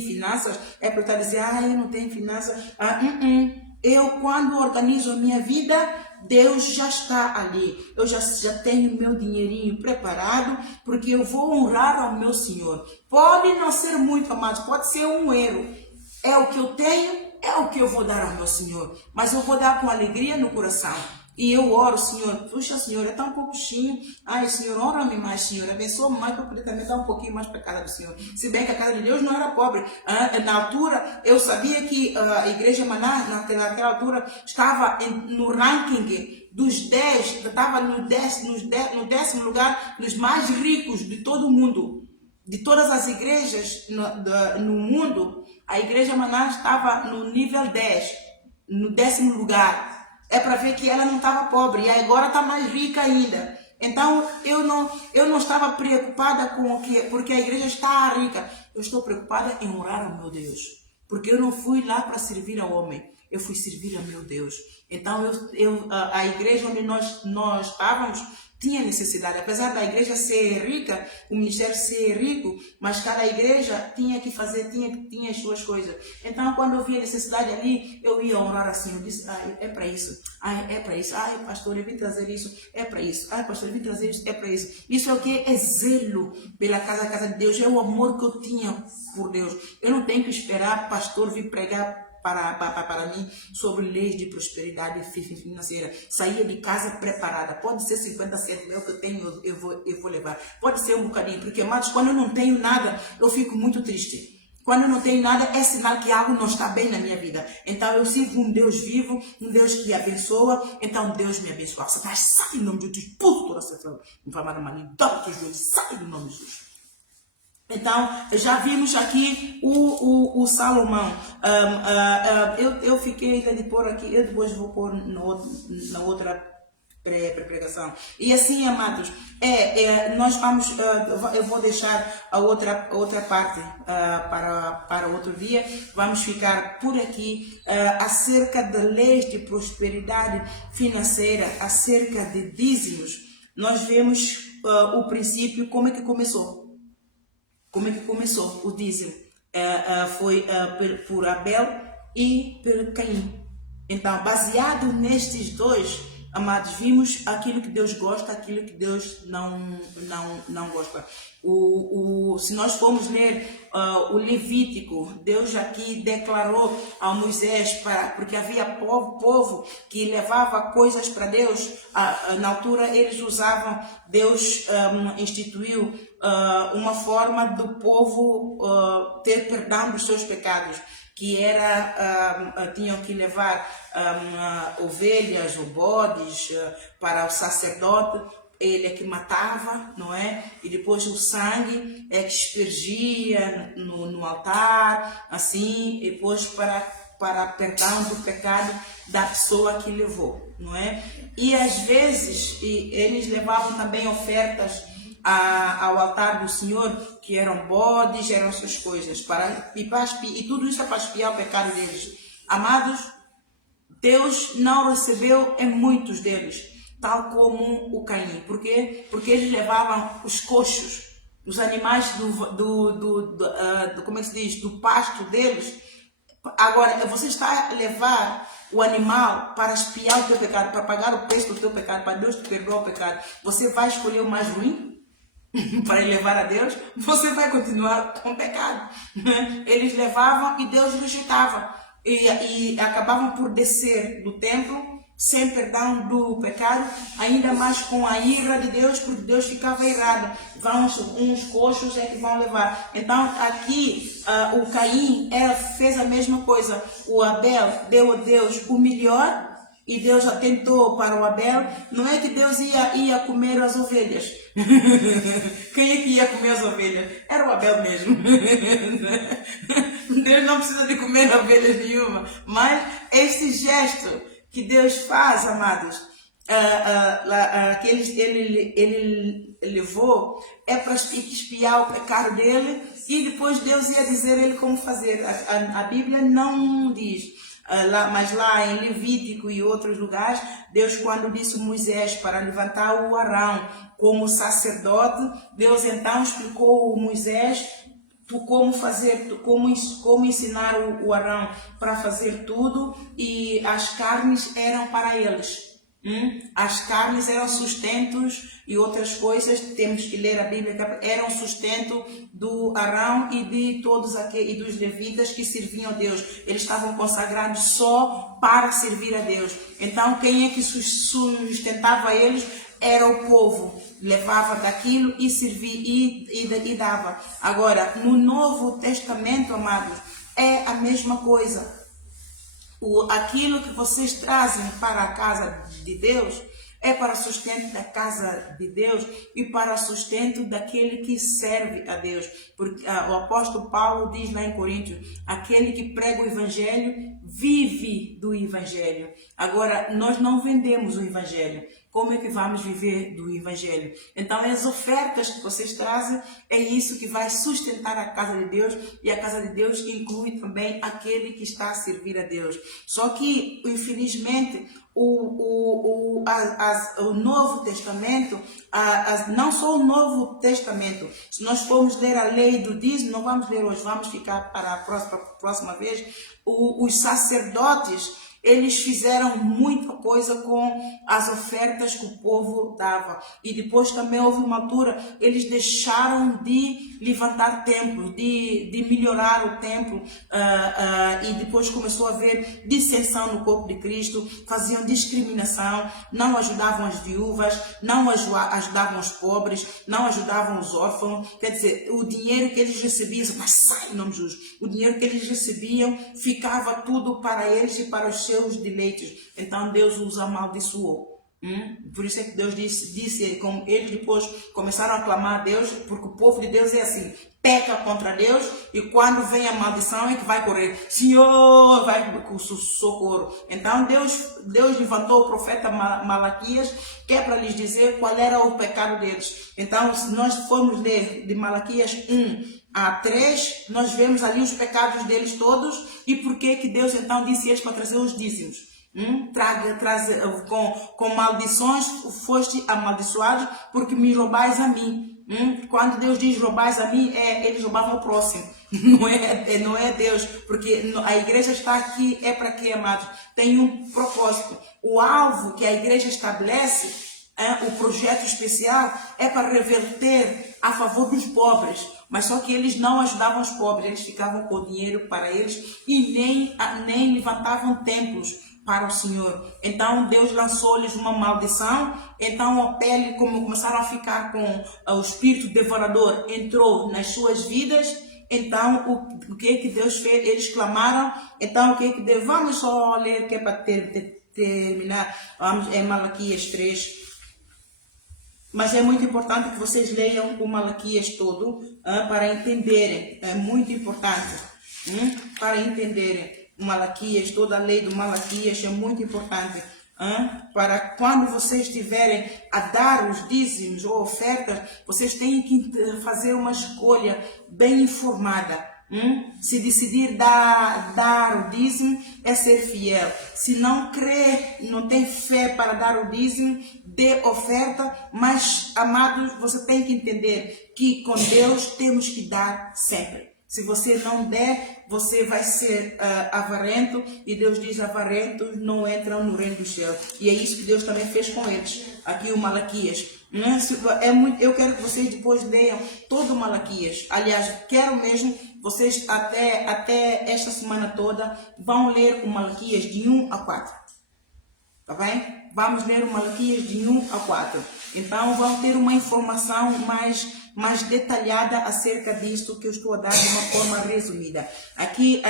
finanças, para eu dizer, eu não tenho finanças. Eu, quando organizo a minha vida, Deus já está ali. Eu já tenho meu dinheirinho preparado, porque eu vou honrar ao meu Senhor. Pode não ser muito, amado, pode ser €1. É o que eu tenho, é o que eu vou dar ao meu Senhor. Mas eu vou dar com alegria no coração. E eu oro, Senhor, puxa, Senhor, é tão pouquinho. Senhor, ora-me mais, Senhor, abençoa-me mais para eu poder também dar um pouquinho mais para a casa do Senhor. Se bem que a casa de Deus não era pobre. Na altura, eu sabia que a igreja Maná, naquela altura, estava no ranking dos 10, estava no 10º lugar, nos mais ricos de todo o mundo. De todas as igrejas no mundo, a igreja Maná estava no nível 10, no 10º lugar. É para ver que ela não estava pobre e agora está mais rica ainda. Então, eu não estava preocupada com o que, porque a igreja está rica. Eu estou preocupada em honrar ao meu Deus. Porque eu não fui lá para servir ao homem. Eu fui servir ao meu Deus. Então, a igreja onde nós estávamos tinha necessidade. Apesar da igreja ser rica, o ministério ser rico, mas cada igreja tinha que fazer, tinha as suas coisas. Então, quando eu via necessidade ali, eu ia orar assim. Eu disse, é para isso. É para isso. Pastor, eu vim trazer isso. É para isso. Pastor, eu vim trazer isso. É para isso. Isso é o que? É zelo pela casa de Deus. É o amor que eu tinha por Deus. Eu não tenho que esperar pastor vir pregar para mim sobre leis de prosperidade financeira. Saía de casa preparada. Pode ser 50 centos meu que eu tenho, eu vou levar. Pode ser um bocadinho, porque, amados, quando eu não tenho nada, eu fico muito triste. Quando eu não tenho nada, é sinal que algo não está bem na minha vida. Então eu sirvo um Deus vivo, um Deus que abençoa. Então Deus me abençoa. Satanás, sai em nome de Jesus, expulso toda essa inflamada maligna, dobra os teus joelhos, sai em nome de Jesus. Então, já vimos aqui o Salomão. Eu fiquei ainda de pôr aqui, eu depois vou pôr na outra pregação. E assim, amados, nós vamos, eu vou deixar a outra parte para outro dia. Vamos ficar por aqui acerca de leis de prosperidade financeira, acerca de dízimos. Nós vemos o princípio, como é que começou. Como é que começou o dízimo? Foi por Abel e por Caim. Então, baseado nestes dois, amados, vimos aquilo que Deus gosta, aquilo que Deus não gosta. Se nós formos ler o Levítico, Deus aqui declarou a Moisés, porque havia povo que levava coisas para Deus. Na altura eles usavam, Deus instituiu uma forma do povo ter perdão dos seus pecados, que era, tinham que levar ovelhas ou bodes para o sacerdote. Ele é que matava, não é? E depois o sangue é que aspergia no altar, assim, e depois para perdão do pecado da pessoa que levou, não é? E às vezes eles levavam também ofertas ao altar do Senhor, que eram bodes, eram essas coisas, e tudo isso é para expiar o pecado deles. Amados, Deus não recebeu em muitos deles, tal como o Caim. Por quê? Porque eles levavam os coxos, os animais como é que se diz, do pasto deles. Agora, você está a levar o animal para expiar o teu pecado, para pagar o preço do teu pecado, para Deus te perdoar o pecado. Você vai escolher o mais ruim para levar a Deus? Você vai continuar com o pecado. Eles levavam e Deus rejeitava. E acabavam por descer do templo sem perdão do pecado, ainda mais com a ira de Deus, porque Deus ficava irado. Uns coxos é que vão levar. Então aqui o Caim fez a mesma coisa. O Abel deu a Deus o melhor e Deus atentou para o Abel. Não é que Deus ia comer as ovelhas. Quem é que ia comer as ovelhas? Era o Abel mesmo. Deus não precisa de comer ovelhas nenhuma. Mas este gesto que Deus faz, amados, que ele levou, é para expiar o pecado dele, e depois Deus ia dizer a ele como fazer. A Bíblia não diz, mas lá em Levítico e outros lugares, Deus, quando disse a Moisés para levantar o Arão como sacerdote, Deus então explicou a Moisés como fazer, como ensinar o Arão para fazer tudo, e as carnes eram para eles. As carnes eram sustentos e outras coisas, temos que ler a Bíblia, eram sustento do Arão e de todos aqueles, e dos levitas que serviam a Deus. Eles estavam consagrados só para servir a Deus. Então quem é que sustentava eles? Era o povo. Levava daquilo e servia e dava. Agora, no Novo Testamento, amados, é a mesma coisa. Aquilo que vocês trazem para a casa de Deus é para sustento da casa de Deus e para sustento daquele que serve a Deus. Porque o apóstolo Paulo diz lá em Coríntios, aquele que prega o evangelho vive do evangelho. Agora, nós não vendemos o evangelho. Como é que vamos viver do evangelho? Então, as ofertas que vocês trazem, é isso que vai sustentar a casa de Deus, e a casa de Deus inclui também aquele que está a servir a Deus. Só que, infelizmente, o Novo Testamento, não só o Novo Testamento, se nós formos ler a lei do dízimo, não vamos ler hoje, vamos ficar para a próxima vez. Os sacerdotes, eles fizeram muita coisa com as ofertas que o povo dava. E depois também houve uma altura, eles deixaram de levantar templos, de melhorar o templo, e depois começou a haver dissensão no corpo de Cristo, faziam discriminação, não ajudavam as viúvas, não ajudavam os pobres, não ajudavam os órfãos. Quer dizer, o dinheiro que eles recebiam, mas sai em nome de Jesus, o dinheiro que eles recebiam ficava tudo para eles e para os seus deleites. Então Deus os amaldiçoou. Por isso é que Deus disse, como eles depois começaram a clamar a Deus, porque o povo de Deus é assim, peca contra Deus, e quando vem a maldição é que vai correr, Senhor, vai com socorro. Então Deus levantou o profeta Malaquias, que é para lhes dizer qual era o pecado deles. Então, se nós formos ler de Malaquias 1-3, nós vemos ali os pecados deles todos, e por que Deus então disse eles para trazer os dízimos. Com maldições foste amaldiçoado, porque me roubais a mim. Quando Deus diz roubais a mim, eles roubavam o próximo, não é Deus, porque a igreja está aqui é para quê, amados? Tem um propósito. O alvo que a igreja estabelece, o projeto especial, é para reverter a favor dos pobres. Mas só que eles não ajudavam os pobres, eles ficavam com o dinheiro para eles e nem levantavam templos para o Senhor. Então Deus lançou-lhes uma maldição. Então a pele, como começaram a ficar com o espírito devorador, entrou nas suas vidas. Então o que Deus fez? Eles clamaram. Então o que Deus... Vamos só ler, que é para terminar. Vamos, é Malaquias 3. Mas é muito importante que vocês leiam o Malaquias todo, para entenderem. É muito importante para entenderem. Malaquias, toda a lei do Malaquias é muito importante, para quando vocês estiverem a dar os dízimos ou ofertas, vocês têm que fazer uma escolha bem informada. Se decidir dar o dízimo, é ser fiel. Se não crer, não tem fé para dar o dízimo, dê oferta. Mas, amados, você tem que entender que com Deus temos que dar sempre. Se você não der, você vai ser avarento, e Deus diz: avarentos não entram no reino do céu. E é isso que Deus também fez com eles. Aqui o Malaquias. Eu quero que vocês depois leiam todo o Malaquias. Aliás, quero mesmo vocês até esta semana toda vão ler o Malaquias de 1-4. Tá bem? Vamos ler o Malaquias de 1-4. Então vão ter uma informação mais detalhada acerca disto que eu estou a dar de uma forma resumida. Aqui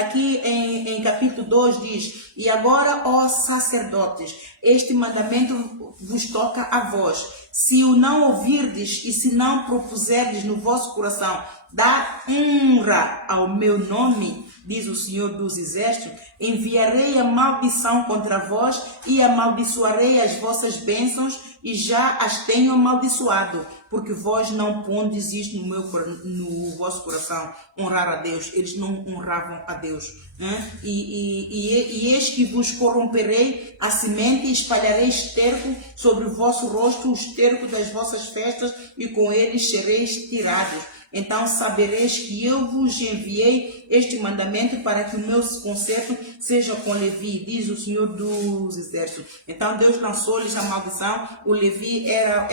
em capítulo 2 diz: e agora, ó sacerdotes, este mandamento vos toca a vós. Se o não ouvirdes e se não propuserdes no vosso coração dar honra ao meu nome, diz o Senhor dos Exércitos, enviarei a maldição contra vós e amaldiçoarei as vossas bênçãos, e já as tenho amaldiçoado, porque vós não pondes isto no vosso coração, honrar a Deus. Eles não honravam a Deus. E eis que vos corromperei a semente e espalharei esterco sobre o vosso rosto, o esterco das vossas festas, e com eles sereis tirados. Então sabereis que eu vos enviei este mandamento para que o meu conserto seja com Levi, diz o Senhor dos Exércitos. Então Deus lançou-lhes a maldição. O Levi era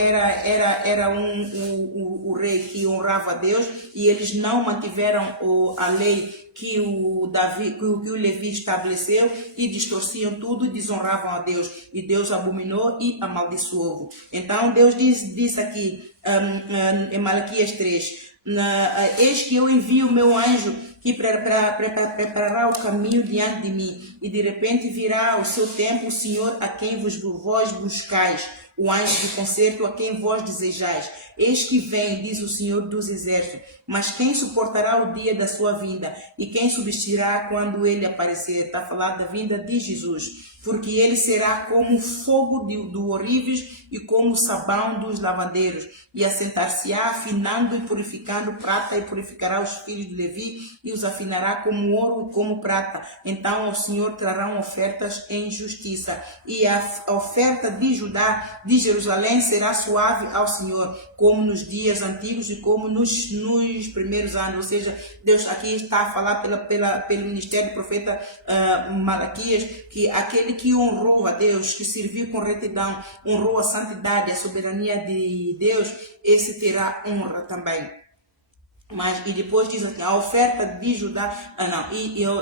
o rei que honrava a Deus, e eles não mantiveram a lei que o Levi estabeleceu, e distorciam tudo e desonravam a Deus, e Deus abominou e amaldiçoou. Então Deus diz aqui em Malaquias 3: eis que eu envio o meu anjo, que preparará o caminho diante de mim, e de repente virá ao seu tempo o Senhor a quem vós buscais, o anjo de concerto a quem vós desejais. Eis que vem, diz o Senhor dos Exércitos, mas quem suportará o dia da sua vinda? E quem subsistirá quando ele aparecer? Está falando da vinda de Jesus. porque ele será como fogo do ourives e como o sabão dos lavadeiros, e assentar-se-á afinando e purificando prata, e purificará os filhos de Levi e os afinará como ouro e como prata. Então ao Senhor trarão ofertas em justiça, e a oferta de Judá, de Jerusalém, será suave ao Senhor, como nos dias antigos e como nos primeiros anos. Ou seja, Deus aqui está a falar pelo ministério do profeta Malaquias, que aquele que honrou a Deus, que serviu com retidão, honrou a santidade, a soberania de Deus, esse terá honra também. E depois diz assim, a oferta de Judá,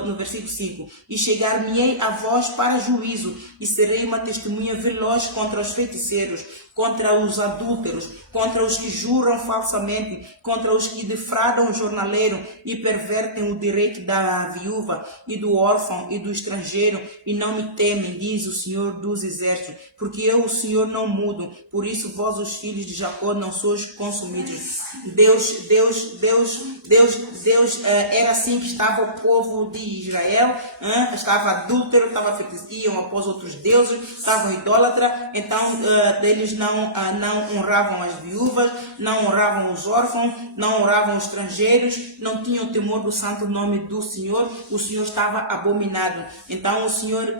no versículo 5, e chegar-me-ei a vós para juízo, e serei uma testemunha veloz contra os feiticeiros, contra os adúlteros, contra os que juram falsamente, contra os que defraudam o jornaleiro e pervertem o direito da viúva e do órfão e do estrangeiro, e não me temem, diz o Senhor dos Exércitos, porque eu, o Senhor, não mudo. Por isso vós, os filhos de Jacó, não sois consumidos. Deus era assim que estava o povo de Israel, estava adúltero, estava iam após outros deuses, estavam idólatras. Então eles não honravam as viúvas, não honravam os órfãos, não honravam os estrangeiros, não tinham temor do santo nome do Senhor. O Senhor estava abominado. Então o Senhor,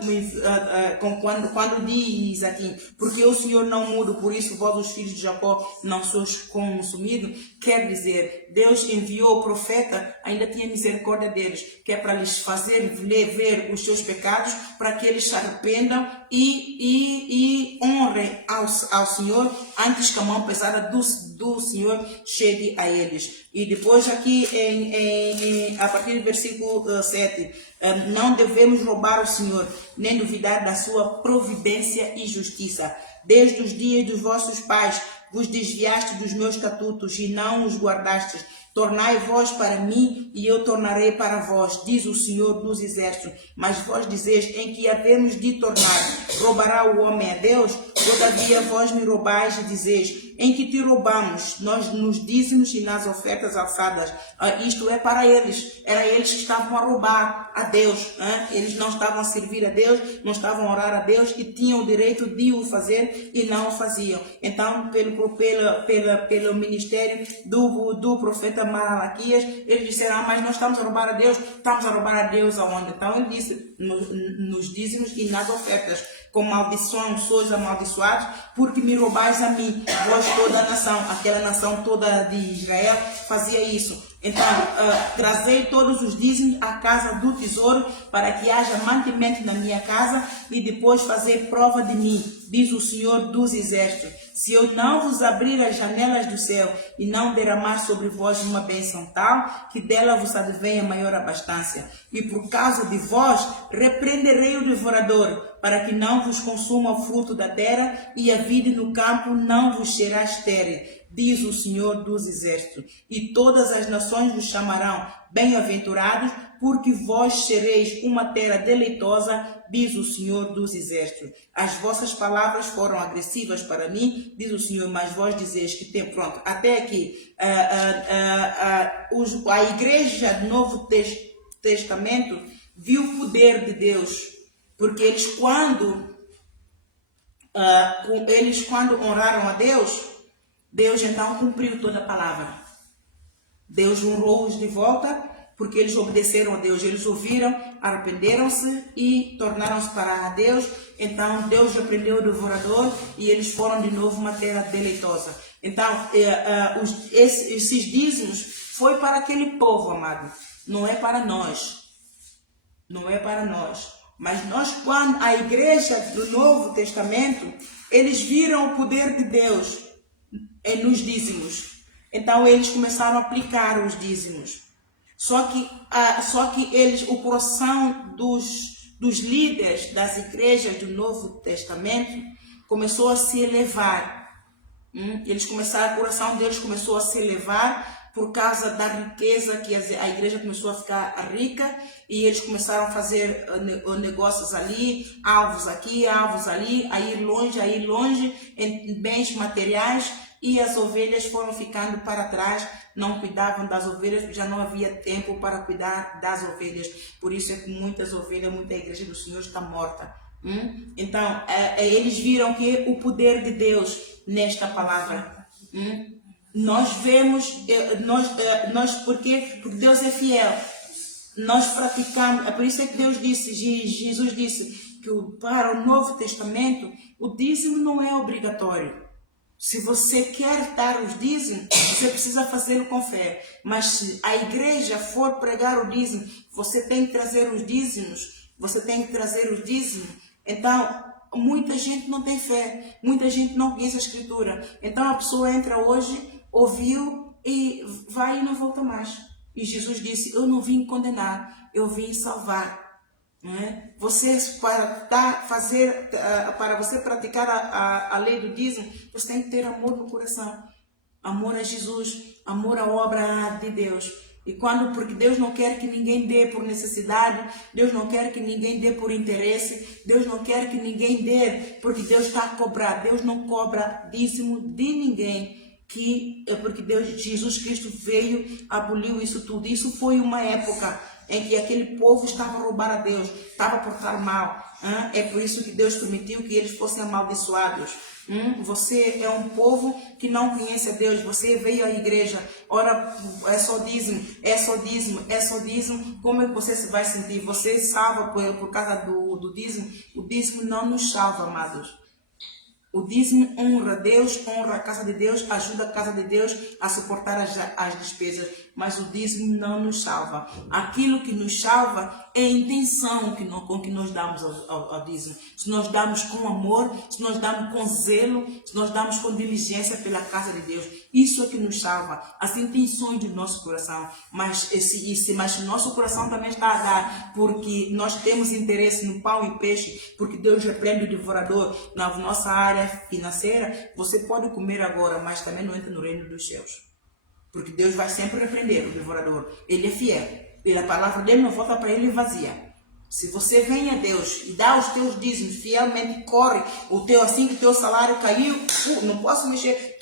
quando diz aqui, porque o Senhor não muda, por isso vós, os filhos de Jacó, não sois consumidos, quer dizer, Deus enviou o profeta, ainda tinha misericórdia deles, que é para lhes fazer ver os seus pecados, para que eles se arrependam e honrem ao Senhor, antes que a mão pesada do Senhor chegue a eles. E depois aqui, a partir do versículo 7, não devemos roubar o Senhor, nem duvidar da sua providência e justiça. Desde os dias dos vossos pais, vos desviaste dos meus estatutos e não os guardastes. Tornai vós para mim, e eu tornarei para vós, diz o Senhor dos Exércitos. Mas vós dizeis, em que havemos de tornar? Roubará o homem a Deus? Todavia vós me roubais e dizeis, em que te roubamos? Nós nos dízimos e nas ofertas alçadas. Isto é para eles. Era eles que estavam a roubar a Deus. Eles não estavam a servir a Deus, não estavam a orar a Deus, e tinham o direito de o fazer e não o faziam. Então, pelo ministério do profeta Malaquias, eles disseram, mas nós estamos a roubar a Deus. Estamos a roubar a Deus aonde? Então ele disse, nos dízimos e nas ofertas. Com maldição sois amaldiçoados, porque me roubais a mim, vós toda a nação. Aquela nação toda de Israel fazia isso. Então, trazei todos os dízimos à casa do tesouro, para que haja mantimento na minha casa, e depois fazer prova de mim, diz o Senhor dos Exércitos. Se eu não vos abrir as janelas do céu e não derramar sobre vós uma bênção tal, que dela vos advenha maior abastança. E por causa de vós, repreenderei o devorador, para que não vos consuma o fruto da terra, e a vide no campo não vos será estéril, diz o Senhor dos Exércitos. E todas as nações vos chamarão bem-aventurados, porque vós sereis uma terra deleitosa, diz o Senhor dos Exércitos. As vossas palavras foram agressivas para mim, diz o Senhor, mas vós dizeis que tem. Pronto, até aqui. A igreja do Novo Testamento viu o poder de Deus, porque eles quando honraram a Deus, Deus então cumpriu toda a palavra. Deus honrou-os de volta, porque eles obedeceram a Deus. Eles ouviram, arrependeram-se e tornaram-se para Deus. Então Deus repreendeu o devorador e eles foram de novo uma terra deleitosa. Então esses dízimos foi para aquele povo, amado. Não é para nós. Não é para nós. Mas nós, quando a igreja do Novo Testamento, eles viram o poder de Deus nos dízimos. Então eles começaram a aplicar os dízimos. Só que eles, o coração dos líderes das igrejas do Novo Testamento começou a se elevar. O coração deles começou a se elevar por causa da riqueza, que a igreja começou a ficar rica, e eles começaram a fazer negócios ali, alvos aqui, alvos ali, a ir longe em bens materiais, e as ovelhas foram ficando para trás, não cuidavam das ovelhas, já não havia tempo para cuidar das ovelhas. Por isso é que muita igreja do Senhor está morta. Então, eles viram que o poder de Deus nesta palavra. Nós vemos, porque Deus é fiel. Nós praticamos, é por isso que Jesus disse que para o Novo Testamento o dízimo não é obrigatório. Se você quer dar os dízimos, você precisa fazê-lo com fé. Mas se a igreja for pregar o dízimo, você tem que trazer os dízimos. Você tem que trazer os dízimos. Então, muita gente não tem fé. Muita gente não conhece a Escritura. Então, a pessoa entra hoje, ouviu e vai e não volta mais. E Jesus disse, eu não vim condenar, eu vim salvar. Você, para você praticar a lei do dízimo, você tem que ter amor no coração, amor a Jesus, amor à obra de Deus. Porque Deus não quer que ninguém dê por necessidade, Deus não quer que ninguém dê por interesse, Deus não quer que ninguém dê porque Deus está a cobrar. Deus não cobra dízimo de ninguém, porque Jesus Cristo veio, aboliu isso tudo. Isso foi uma época em que aquele povo estava a roubar a Deus, estava a portar mal. É por isso que Deus permitiu que eles fossem amaldiçoados. Você é um povo que não conhece a Deus. Você veio à igreja, ora, é só dízimo, é só dízimo, é só dízimo. Como é que você se vai sentir? Você salva por causa do dízimo? O dízimo não nos salva, amados. O dízimo honra Deus, honra a casa de Deus, ajuda a casa de Deus a suportar as despesas, mas o dízimo não nos salva. Aquilo que nos salva é a intenção com que nós damos ao dízimo. Se nós damos com amor, se nós damos com zelo, se nós damos com diligência pela casa de Deus, isso é que nos salva, as intenções do nosso coração. Mas o nosso coração também está a dar, porque nós temos interesse no pão e peixe, porque Deus repreende o devorador na nossa área financeira, você pode comer agora, mas também não entra no reino dos céus. Porque Deus vai sempre repreender o devorador. Ele é fiel. E a palavra dele não volta para ele vazia. Se você vem a Deus e dá os teus dízimos fielmente, corre assim que o teu salário caiu, não posso mexer,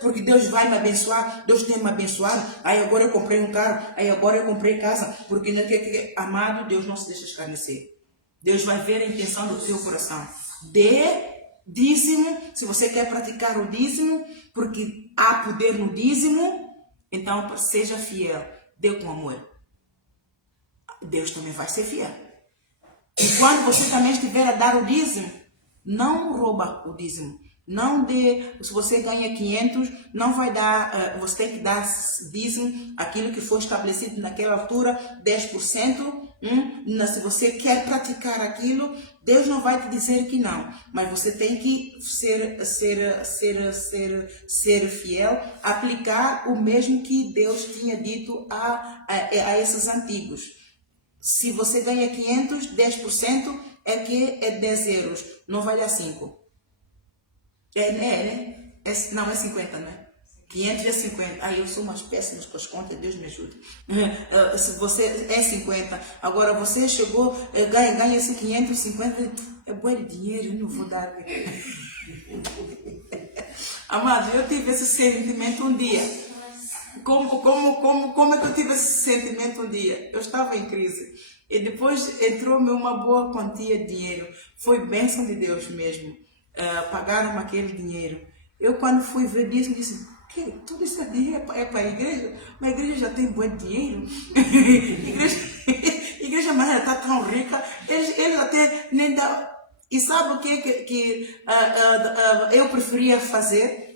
porque Deus vai me abençoar, Deus tem me abençoado, aí agora eu comprei um carro, aí agora eu comprei casa, porque amado, Deus não se deixa escarnecer. Deus vai ver a intenção do teu coração. Dê dízimo, se você quer praticar o dízimo, porque há poder no dízimo, então seja fiel, dê com amor. Deus também vai ser fiel. E quando você também estiver a dar o dízimo, não rouba o dízimo. Não dê, se você ganha 500, não vai dar, você tem que dar dízimo, aquilo que foi estabelecido naquela altura, 10%. Se você quer praticar aquilo, Deus não vai te dizer que não, mas você tem que ser fiel, aplicar o mesmo que Deus tinha dito a esses antigos. Se você ganha 500, 10% é 10 euros, não vai dar 5. Não, é 50, né? 500 é 50. Eu sou umas péssimas com as contas, Deus me ajude. Se você é 50, agora você chegou, ganha esse 550, é bom dinheiro, eu não vou dar. Amado, eu tive esse sentimento um dia. Como é que eu tive esse sentimento um dia? Eu estava em crise. E depois entrou-me uma boa quantia de dinheiro. Foi bênção de Deus mesmo. Pagaram-me aquele dinheiro. Eu, quando fui ver isso, disse: tudo isso dinheiro é para a igreja? Mas a igreja já tem bom dinheiro. Igreja mas ela está tão rica. Eles até nem dão. E sabe o que eu preferia fazer?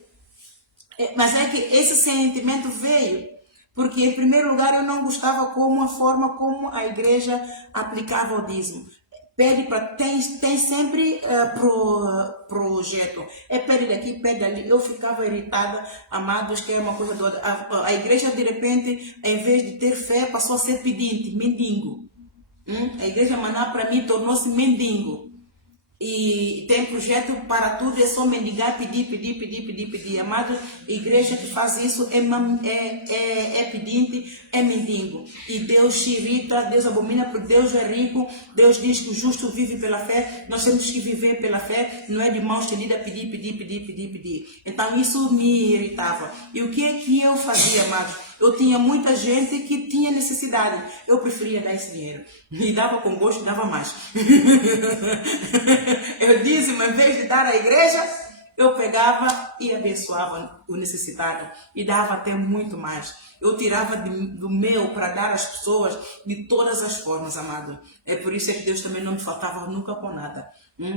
Mas é que esse sentimento veio, porque em primeiro lugar eu não gostava a forma como a igreja aplicava o dízimo. Tem sempre projeto. Pede daqui, pede ali. Eu ficava irritada, amados, que é uma coisa doida. A igreja, de repente, em vez de ter fé, passou a ser pedinte, mendigo. A igreja Maná, para mim, tornou-se mendigo. E tem projeto para tudo, é só mendigar, pedir. Amados, igreja que faz isso é pedinte, é mendigo. E Deus se irrita, Deus abomina, porque Deus é rico. Deus diz que o justo vive pela fé. Nós temos que viver pela fé, não é de mão estendida, pedir. Então isso me irritava. E o que é que eu fazia, amados? Eu tinha muita gente que tinha necessidade. Eu preferia dar esse dinheiro. E dava com gosto, dava mais. Eu disse, mas em vez de dar à igreja, eu pegava e abençoava o necessitado. E dava até muito mais. Eu tirava do meu para dar às pessoas de todas as formas, amado. É por isso que Deus também não me faltava nunca com nada.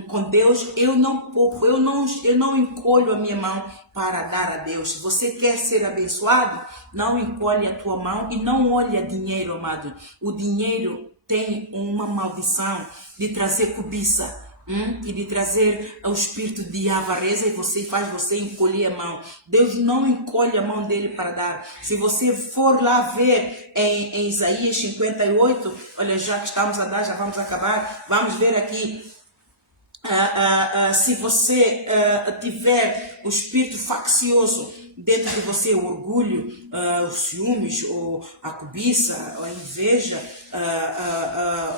Com Deus eu não poupo, eu não encolho a minha mão para dar a Deus. Se você quer ser abençoado, não encolhe a tua mão e não olha dinheiro, amado. O dinheiro tem uma maldição de trazer cobiça. E de trazer o espírito de avareza e faz você encolher a mão. Deus não encolhe a mão dele para dar. Se você for lá ver em Isaías 58, olha, já que estamos a dar, já vamos acabar, vamos ver aqui. Se você tiver o espírito faccioso dentro de você, o orgulho, os ciúmes, ou a cobiça, a inveja, a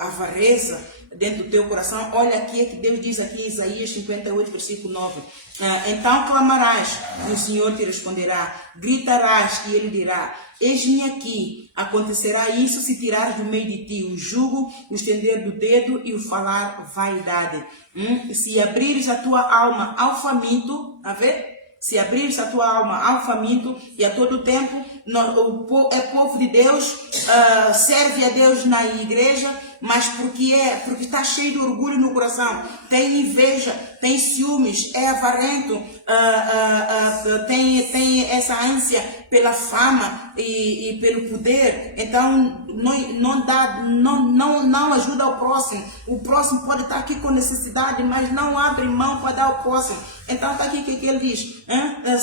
avareza dentro do teu coração, olha aqui que Deus diz aqui em Isaías 58, versículo 9. Então clamarás e o Senhor te responderá, gritarás e ele dirá, eis-me aqui. Acontecerá isso se tirares do meio de ti o jugo, o estender do dedo e o falar vaidade. Se abrires a tua alma ao faminto, a ver? Se abrires a tua alma ao faminto e a todo tempo, é povo de Deus, serve a Deus na igreja, mas porque está cheio de orgulho no coração, tem inveja, tem ciúmes, é avarento, tem essa ânsia pela fama e pelo poder, então não ajuda o próximo pode estar aqui com necessidade, mas não abre mão para dar ao próximo. Então está aqui que ele diz,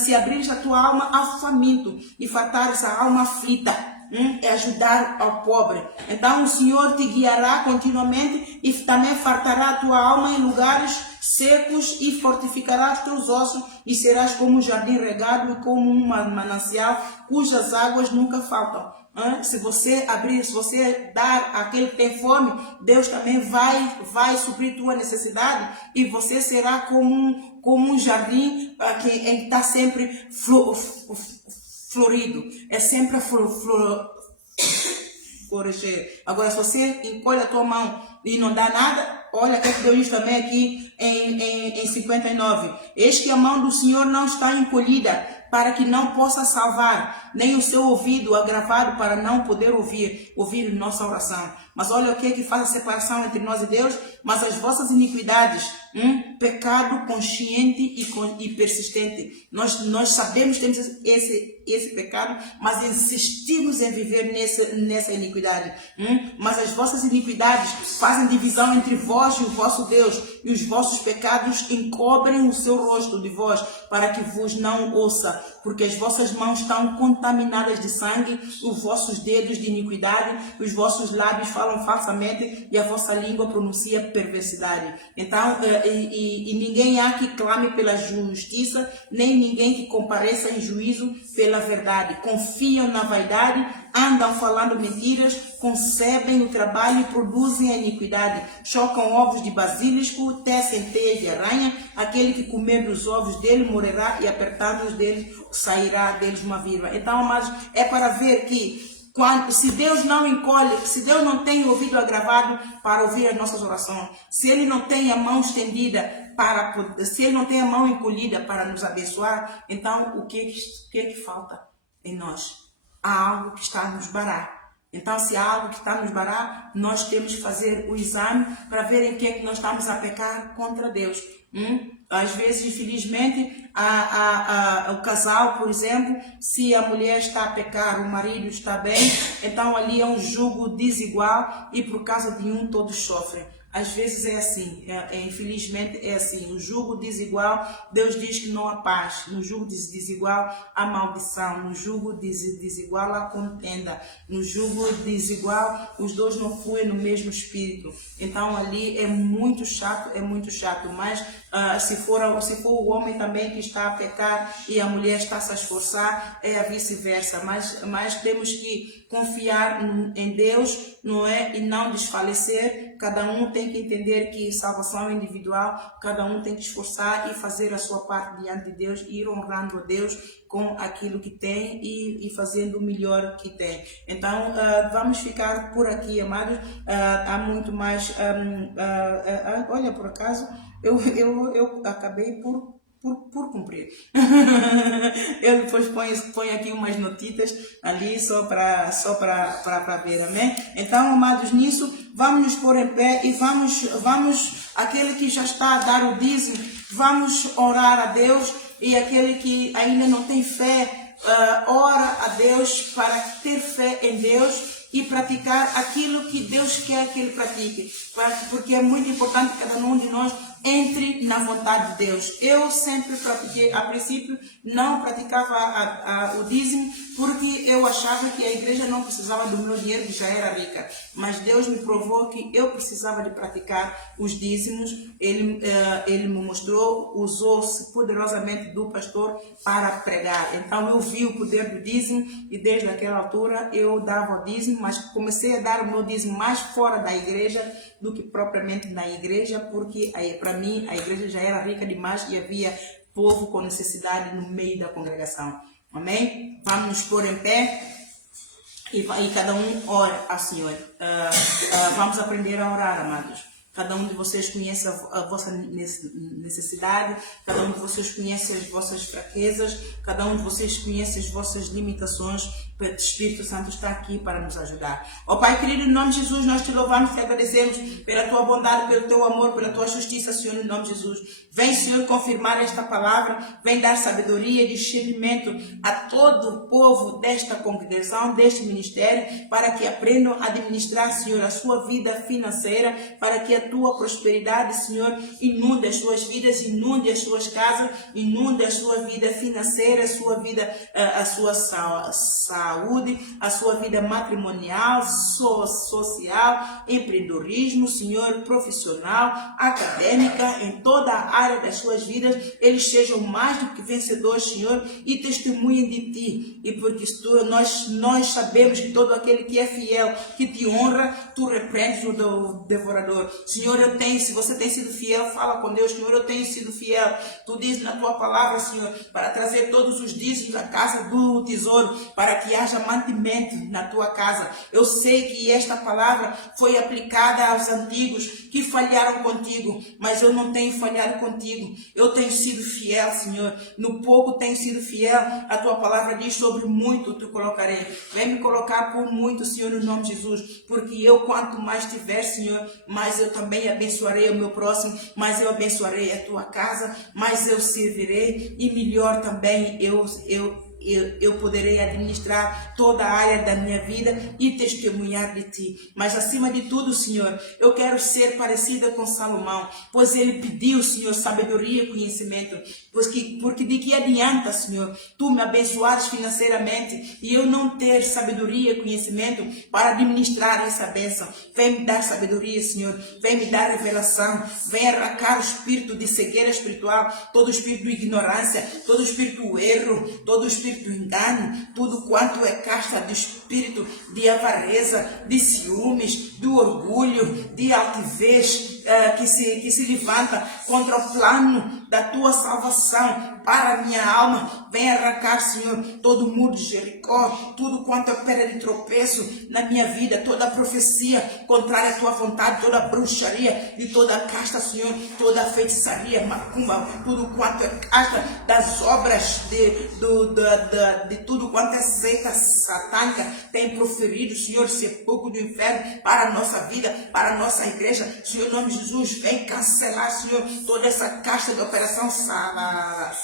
se abrires a tua alma ao faminto e fartares a alma aflita, é ajudar ao pobre. Então o Senhor te guiará continuamente e também fartará a tua alma em lugares secos e fortificará os teus ossos e serás como um jardim regado e como um manancial cujas águas nunca faltam. Se você abrir, se você dar àquele que tem fome, Deus também vai suprir tua necessidade e você será como um jardim que está sempre florido, é sempre florescer. Agora, se você encolhe a tua mão e não dá nada, olha que Deus diz também aqui em 59. Eis que a mão do Senhor não está encolhida para que não possa salvar, nem o seu ouvido agravado para não poder ouvir nossa oração. Mas olha o que faz a separação entre nós e Deus, mas as vossas iniquidades, pecado consciente e persistente. Nós sabemos que temos esse pecado, mas insistimos em viver nessa iniquidade. Mas as vossas iniquidades fazem divisão entre vós e o vosso Deus, e os vossos pecados encobrem o seu rosto de vós, para que vos não ouça, porque as vossas mãos estão contaminadas de sangue, os vossos dedos de iniquidade, os vossos lábios falam falsamente e a vossa língua pronuncia perversidade. Então, e ninguém há que clame pela justiça, nem ninguém que compareça em juízo pela verdade. Confiam na vaidade, andam falando mentiras, concebem o trabalho e produzem a iniquidade. Chocam ovos de basílisco, tecem teias de aranha. Aquele que comer dos ovos dele morrerá e apertando-os deles sairá deles uma virva. Então, amados, é para ver que se Deus não encolhe, se Deus não tem ouvido agravado para ouvir as nossas orações, se Ele não tem a mão estendida se Ele não tem a mão encolhida para nos abençoar, então o que falta em nós? Há algo que está a nos barar. Então, se há algo que está a nos barar, nós temos que fazer o exame para ver em que nós estamos a pecar contra Deus. Às vezes, infelizmente, o casal, por exemplo, se a mulher está a pecar, o marido está bem, então ali é um jugo desigual e por causa de todos sofrem. Às vezes é assim, infelizmente é assim, o jugo desigual, Deus diz que não há paz, no jugo desigual há maldição, no jugo desigual há contenda, no jugo desigual os dois não fluem no mesmo espírito. Então ali é muito chato, mas se for o homem também que está a pecar e a mulher está a se esforçar, é a vice-versa, mas temos que confiar em Deus, não é? E não desfalecer. Cada um tem que entender que salvação é individual, cada um tem que esforçar e fazer a sua parte diante de Deus, ir honrando a Deus com aquilo que tem e fazendo o melhor que tem. Então, vamos ficar por aqui, amados. Há muito mais. Olha, por acaso, eu acabei por cumprir. Eu depois ponho aqui umas notitas ali só para ver, amém? Então, amados, nisso, vamos nos pôr em pé e vamos, aquele que já está a dar o dízimo, vamos orar a Deus, e aquele que ainda não tem fé, ora a Deus para ter fé em Deus e praticar aquilo que Deus quer que ele pratique, porque é muito importante que cada um de nós entre na vontade de Deus. Eu sempre pratiquei, a princípio não praticava o dízimo, porque eu achava que a igreja não precisava do meu dinheiro, que já era rica, mas Deus me provou que eu precisava de praticar os dízimos. Ele me mostrou, usou-se poderosamente do pastor para pregar. Então eu vi o poder do dízimo e desde aquela altura eu dava o dízimo, mas comecei a dar o meu dízimo mais fora da igreja do que propriamente na igreja, porque para mim a igreja já era rica demais e havia povo com necessidade no meio da congregação. Amém? Vamos nos pôr em pé e cada um ora ao Senhor. Vamos aprender a orar, amados. Cada um de vocês conhece a vossa necessidade, cada um de vocês conhece as vossas fraquezas, cada um de vocês conhece as vossas limitações. O Espírito Santo está aqui para nos ajudar. Ó Pai querido, em nome de Jesus, nós te louvamos e te agradecemos pela tua bondade, pelo teu amor, pela tua justiça, Senhor, em nome de Jesus. Vem, Senhor, confirmar esta palavra, vem dar sabedoria e discernimento a todo o povo desta congregação, deste ministério, para que aprendam a administrar, Senhor, a sua vida financeira, para que a tua prosperidade, Senhor, inunde as suas vidas, inunde as suas casas, inunde a sua vida financeira, a sua vida, a sua saúde, a sua vida matrimonial, social, empreendedorismo, Senhor, profissional, acadêmica, em toda a área das suas vidas, eles sejam mais do que vencedores, Senhor, e testemunhem de ti. E porque nós sabemos que todo aquele que é fiel, que te honra, tu repreendes o devorador. Senhor, se você tem sido fiel, fala com Deus. Senhor, eu tenho sido fiel. Tu dizes na tua palavra, Senhor, para trazer todos os dízimos da casa do tesouro, para que haja mantimento na tua casa. Eu sei que esta palavra foi aplicada aos antigos que falharam contigo, mas eu não tenho falhado contigo. Eu tenho sido fiel, Senhor. No pouco tenho sido fiel. A tua palavra diz: sobre muito te colocarei. Vem me colocar por muito, Senhor, no nome de Jesus, porque eu, quanto mais tiver, Senhor, mais eu também abençoarei o meu próximo, mais eu abençoarei a tua casa, mais eu servirei, e melhor também eu poderei administrar toda a área da minha vida e testemunhar de ti. Mas acima de tudo, Senhor, eu quero ser parecida com Salomão, pois ele pediu, Senhor, sabedoria e conhecimento, porque de que adianta, Senhor, tu me abençoares financeiramente e eu não ter sabedoria e conhecimento para administrar essa bênção? Vem me dar sabedoria, Senhor, vem me dar revelação, vem arrancar o espírito de cegueira espiritual, todo o espírito de ignorância, todo o espírito do erro, todo o espírito do engano, tudo quanto é casta do espírito de avareza, de ciúmes, do orgulho, de altivez, que se levanta contra o plano da tua salvação para a minha alma. Vem arrancar, Senhor, todo o muro de Jericó, tudo quanto é pedra de tropeço na minha vida, toda a profecia contrária à tua vontade, toda a bruxaria e toda a casta, Senhor, toda a feitiçaria, macumba, tudo quanto é casta das obras de tudo quanto é seita satânica tem proferido, Senhor, sepulcro do inferno para a nossa vida, para a nossa igreja. Senhor, em nome de Jesus, vem cancelar, Senhor, toda essa casta de operação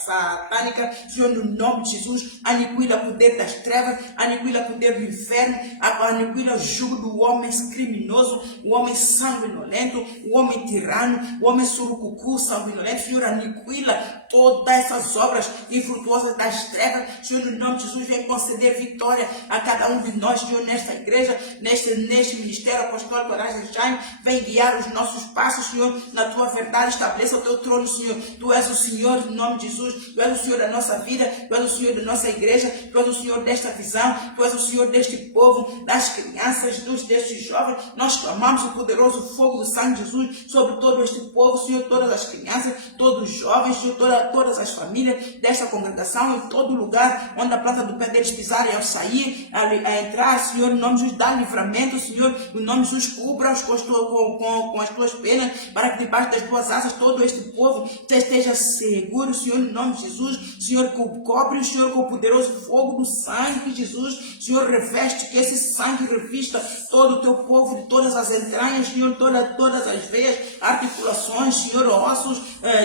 satânica, Senhor, no nome de Jesus. Aniquila o poder das trevas, aniquila o poder do inferno, aniquila o jugo do homem criminoso, o homem sanguinolento, o homem tirano, o homem surucucu sanguinolento. Senhor, aniquila todas essas obras infrutuosas das trevas. Senhor, no nome de Jesus, vem conceder vitória a cada um de nós, Senhor, nesta igreja, neste ministério apostólico Coragem Shine. Vem guiar os nossos espaço, Senhor, na tua verdade, estabeleça o teu trono, Senhor. Tu és o Senhor, em nome de Jesus, tu és o Senhor da nossa vida, tu és o Senhor da nossa igreja, tu és o Senhor desta visão, tu és o Senhor deste povo, das crianças, destes jovens. Nós clamamos o poderoso fogo do sangue de Jesus sobre todo este povo, Senhor, todas as crianças, todos os jovens, Senhor, todas as famílias desta congregação, em todo lugar onde a planta do pé deles pisarem ao sair, a entrar, Senhor, em nome de Jesus, dá livramento, Senhor, em nome de Jesus, cubra-os com as tuas penas, para que debaixo das tuas asas todo este povo esteja seguro, Senhor, em nome de Jesus. Senhor, cobre o Senhor com o poderoso fogo do sangue de Jesus. Senhor, reveste, que esse sangue revista todo o teu povo, de todas as entranhas, Senhor, todas as veias, articulações, Senhor, ossos,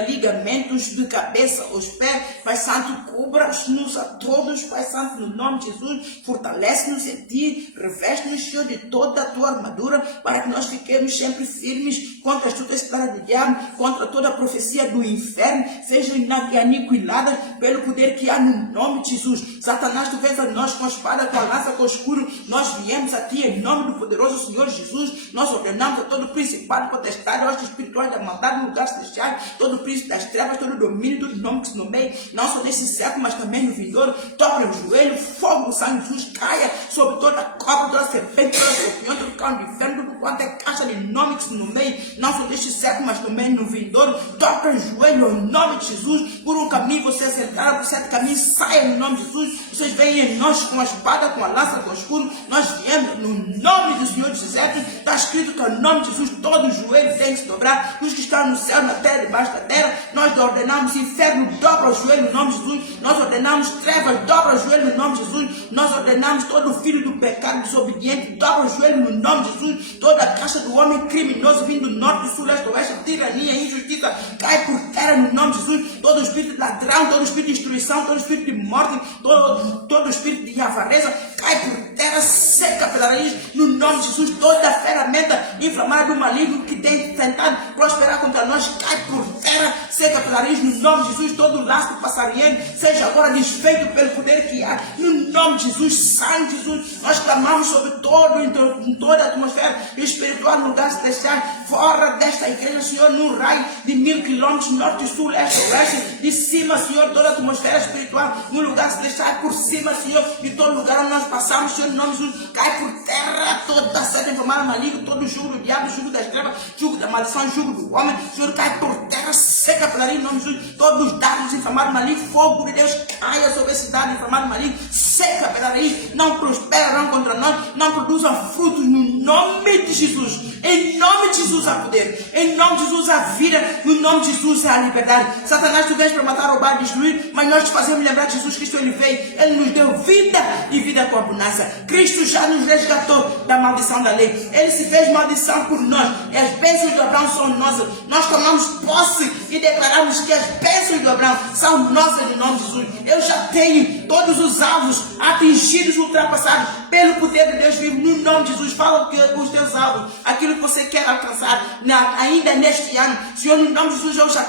ligamentos de cabeça aos pés. Pai Santo, cubra-nos a todos, Pai Santo, no nome de Jesus. Fortalece-nos em ti, reveste-nos, Senhor, de toda a tua armadura, para que nós fiquemos sempre firmes contra as tuas espadas do diabo, contra toda a profecia do inferno, sejam aniquiladas pelo poder que há no nome de Jesus. Satanás, tu vês a nós com a espada, com a lança, com o escuro. Nós viemos a ti em nome do poderoso Senhor Jesus. Nós ordenamos a todo principado, potestade, hostes espirituais da maldade no lugar celestial, todo príncipe das trevas, todo domínio, todo nome que se nomeia, não só nesse século, mas também no vindouro. Dobre o joelho, fogo do sangue de Jesus caia sobre toda a cobra, toda a serpente, toda a serpião, todo carro de inferno, tudo quanto é caixa de nome que se nomeia, não só neste século, mas também no vindouro. Dobre o joelho em nome de Jesus. Por um caminho vocês entraram, por 7 caminhos saia no nome de Jesus. Vocês vêm em nós com a espada, com a lança, com o escudo. Nós viemos no nome do Senhor dos Exércitos. Está escrito que o nome de Jesus todo joelho tem que se dobrar. Os que estão no céu, na terra, debaixo da terra. Nós ordenamos inferno, dobra o joelho no nome de Jesus. Nós ordenamos trevas, dobra o joelho no nome de Jesus. Nós ordenamos todo filho do pecado desobediente, dobra o joelho no nome de Jesus. Toda a caixa do homem criminoso vindo do norte, do sul, leste, oeste, tirania, injustiça, cai por terra no nome de Jesus. Todo espírito de ladrão, todo espírito de destruição, todo espírito de morte, todo espírito de avareza, cai por terra, seca pela raiz, no nome de Jesus. Toda a ferramenta inflamada do maligno que tem tentado prosperar contra nós, cai por terra, seca pela raiz, no nome de Jesus. Todo laço passarinho seja agora desfeito pelo poder que há, no nome de Jesus. Sangue de Jesus, nós clamamos sobre toda a atmosfera espiritual no lugar celestial, fora desta igreja, Senhor, num raio de 1000 quilômetros, norte, sul, leste, oeste, de cima, Senhor, toda a atmosfera espiritual, no lugar celestial, por cima, Senhor, de todo lugar onde nós passamos, Senhor, no nome de Jesus, cai por terra toda a seta inflamada maligna, todo o jugo do diabo, jugo das trevas, jugo da maldição, jugo do homem, Senhor, cai por terra, seca pela raiz, no nome de Jesus. Todos os dados inflamados malignos, fogo de Deus caia sobre esse dado inflamado maligno, seca pela raiz, não prosperarão contra nós, não produzam frutos, no nome de Jesus. Em nome de Jesus há poder, em nome de Jesus há vida, no nome de Jesus há liberdade. Satanás, tu vens para matar, roubar, destruir, mas nós te fazemos lembrar de Jesus Cristo. Ele veio, ele nos deu vida e vida com abundância. Cristo já nos resgatou da maldição da lei, ele se fez maldição por nós, e as bênçãos do Abraão são nossas. Nós tomamos posse e declaramos que as bênçãos do Abraão são nossas no nome de Jesus. Eu já tenho todos os alvos atingidos, ultrapassados pelo poder de Deus vivo, no nome de Jesus. Fala os teus alvos, aquilo que você quer alcançar ainda neste ano, Senhor, no nome de Jesus. Eu já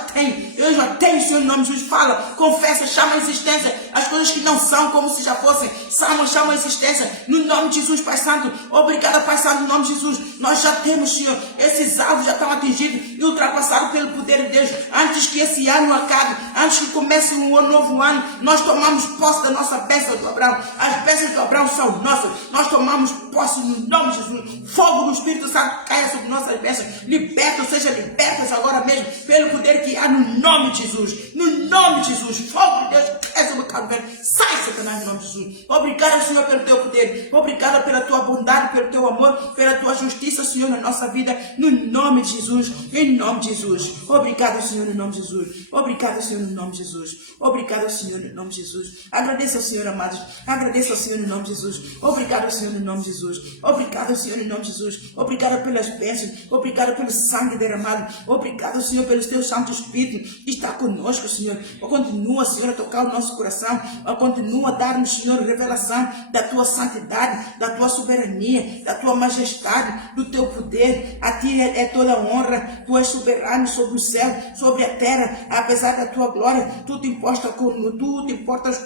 tenho, Senhor, no nome de Jesus. Fala, confessa, chama a existência as coisas que não são como se já fossem. Chama a existência no nome de Jesus, Pai Santo. Obrigada, Pai Santo, no nome de Jesus. Nós já temos, Senhor, esses alvos já estão atingidos e ultrapassados pelo poder de Deus. Antes que esse ano acabe, antes que comece um novo ano, nós tomamos posse da nossa bênção do Abraão. As bênçãos do Abraão são nossas. Nós tomamos posse no nome de Jesus. Fogo do Espírito Santo caia sobre nossas bênçãos. Liberta, seja libertas agora mesmo pelo poder que há no nome de Jesus. No nome de Jesus. Fogo de Deus caia sobre o calvário. Sai, Satanás, no nome de Jesus. Obrigado, Senhor, pelo teu poder. Obrigado pela tua bondade, pelo teu amor, pela tua justiça, Senhor, na nossa vida. No nome de Jesus. Em nome de Jesus. Obrigado, Senhor, em nome de Jesus. Obrigado, Senhor, em nome de Jesus. Obrigado, Senhor, em nome de Jesus. Agradeça ao Senhor, amados. Agradeça ao Senhor, em nome de Jesus. Obrigado, Senhor, em nome de Jesus. Obrigado, Senhor, em nome de Jesus. Obrigado pelas bênçãos. Obrigado pelo sangue derramado. Obrigado, Senhor, pelo teu Santo Espírito que está conosco, Senhor. Continua, Senhor, a tocar o nosso coração. Continua continua a dar-nos, Senhor, revelação da tua santidade, da tua soberania, da tua majestade, do teu poder. A ti é toda honra. Tu és soberano sobre o céu, sobre a terra. Apesar da tua glória, tu te importas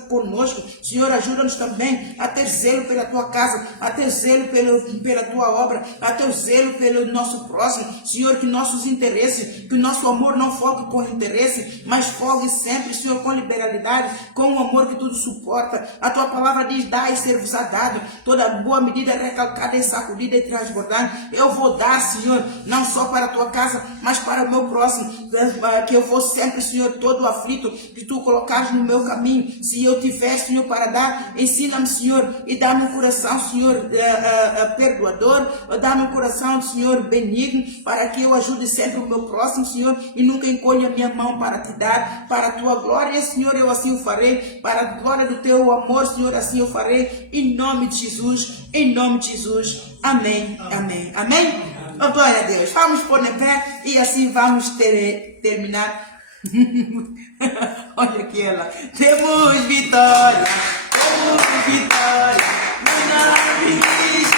conosco. Senhor, ajuda-nos também a ter zelo pela tua casa, a ter zelo pela tua obra, a ter zelo pelo nosso próximo. Senhor, que nossos interesses, que o nosso amor não foque com interesse, mas foque sempre, Senhor, com liberalidade, com o amor que tudo suporta. A tua palavra diz: dá e ser-vos-á dado. Toda boa medida recalcada e sacudida e transbordada, eu vou dar, Senhor, não só para a tua casa, mas para o meu próximo, que eu vou sempre, Senhor, todo aflito, que tu colocares no meu caminho. Se eu tiver, Senhor, para dar, ensina-me, Senhor, e dá-me um coração, Senhor, perdoador, dá-me um coração, Senhor, benigno, para que eu ajude sempre o meu próximo, Senhor, e nunca encolha a minha mão para te dar, para a tua glória, Senhor, eu assim o farei, para a glória do teu amor, Senhor, assim eu farei, em nome de Jesus, em nome de Jesus, amém, amém, amém. Oh, glória a Deus. Vamos pôr em pé e assim vamos terminar. Olha aqui ela. Temos vitória, no nome de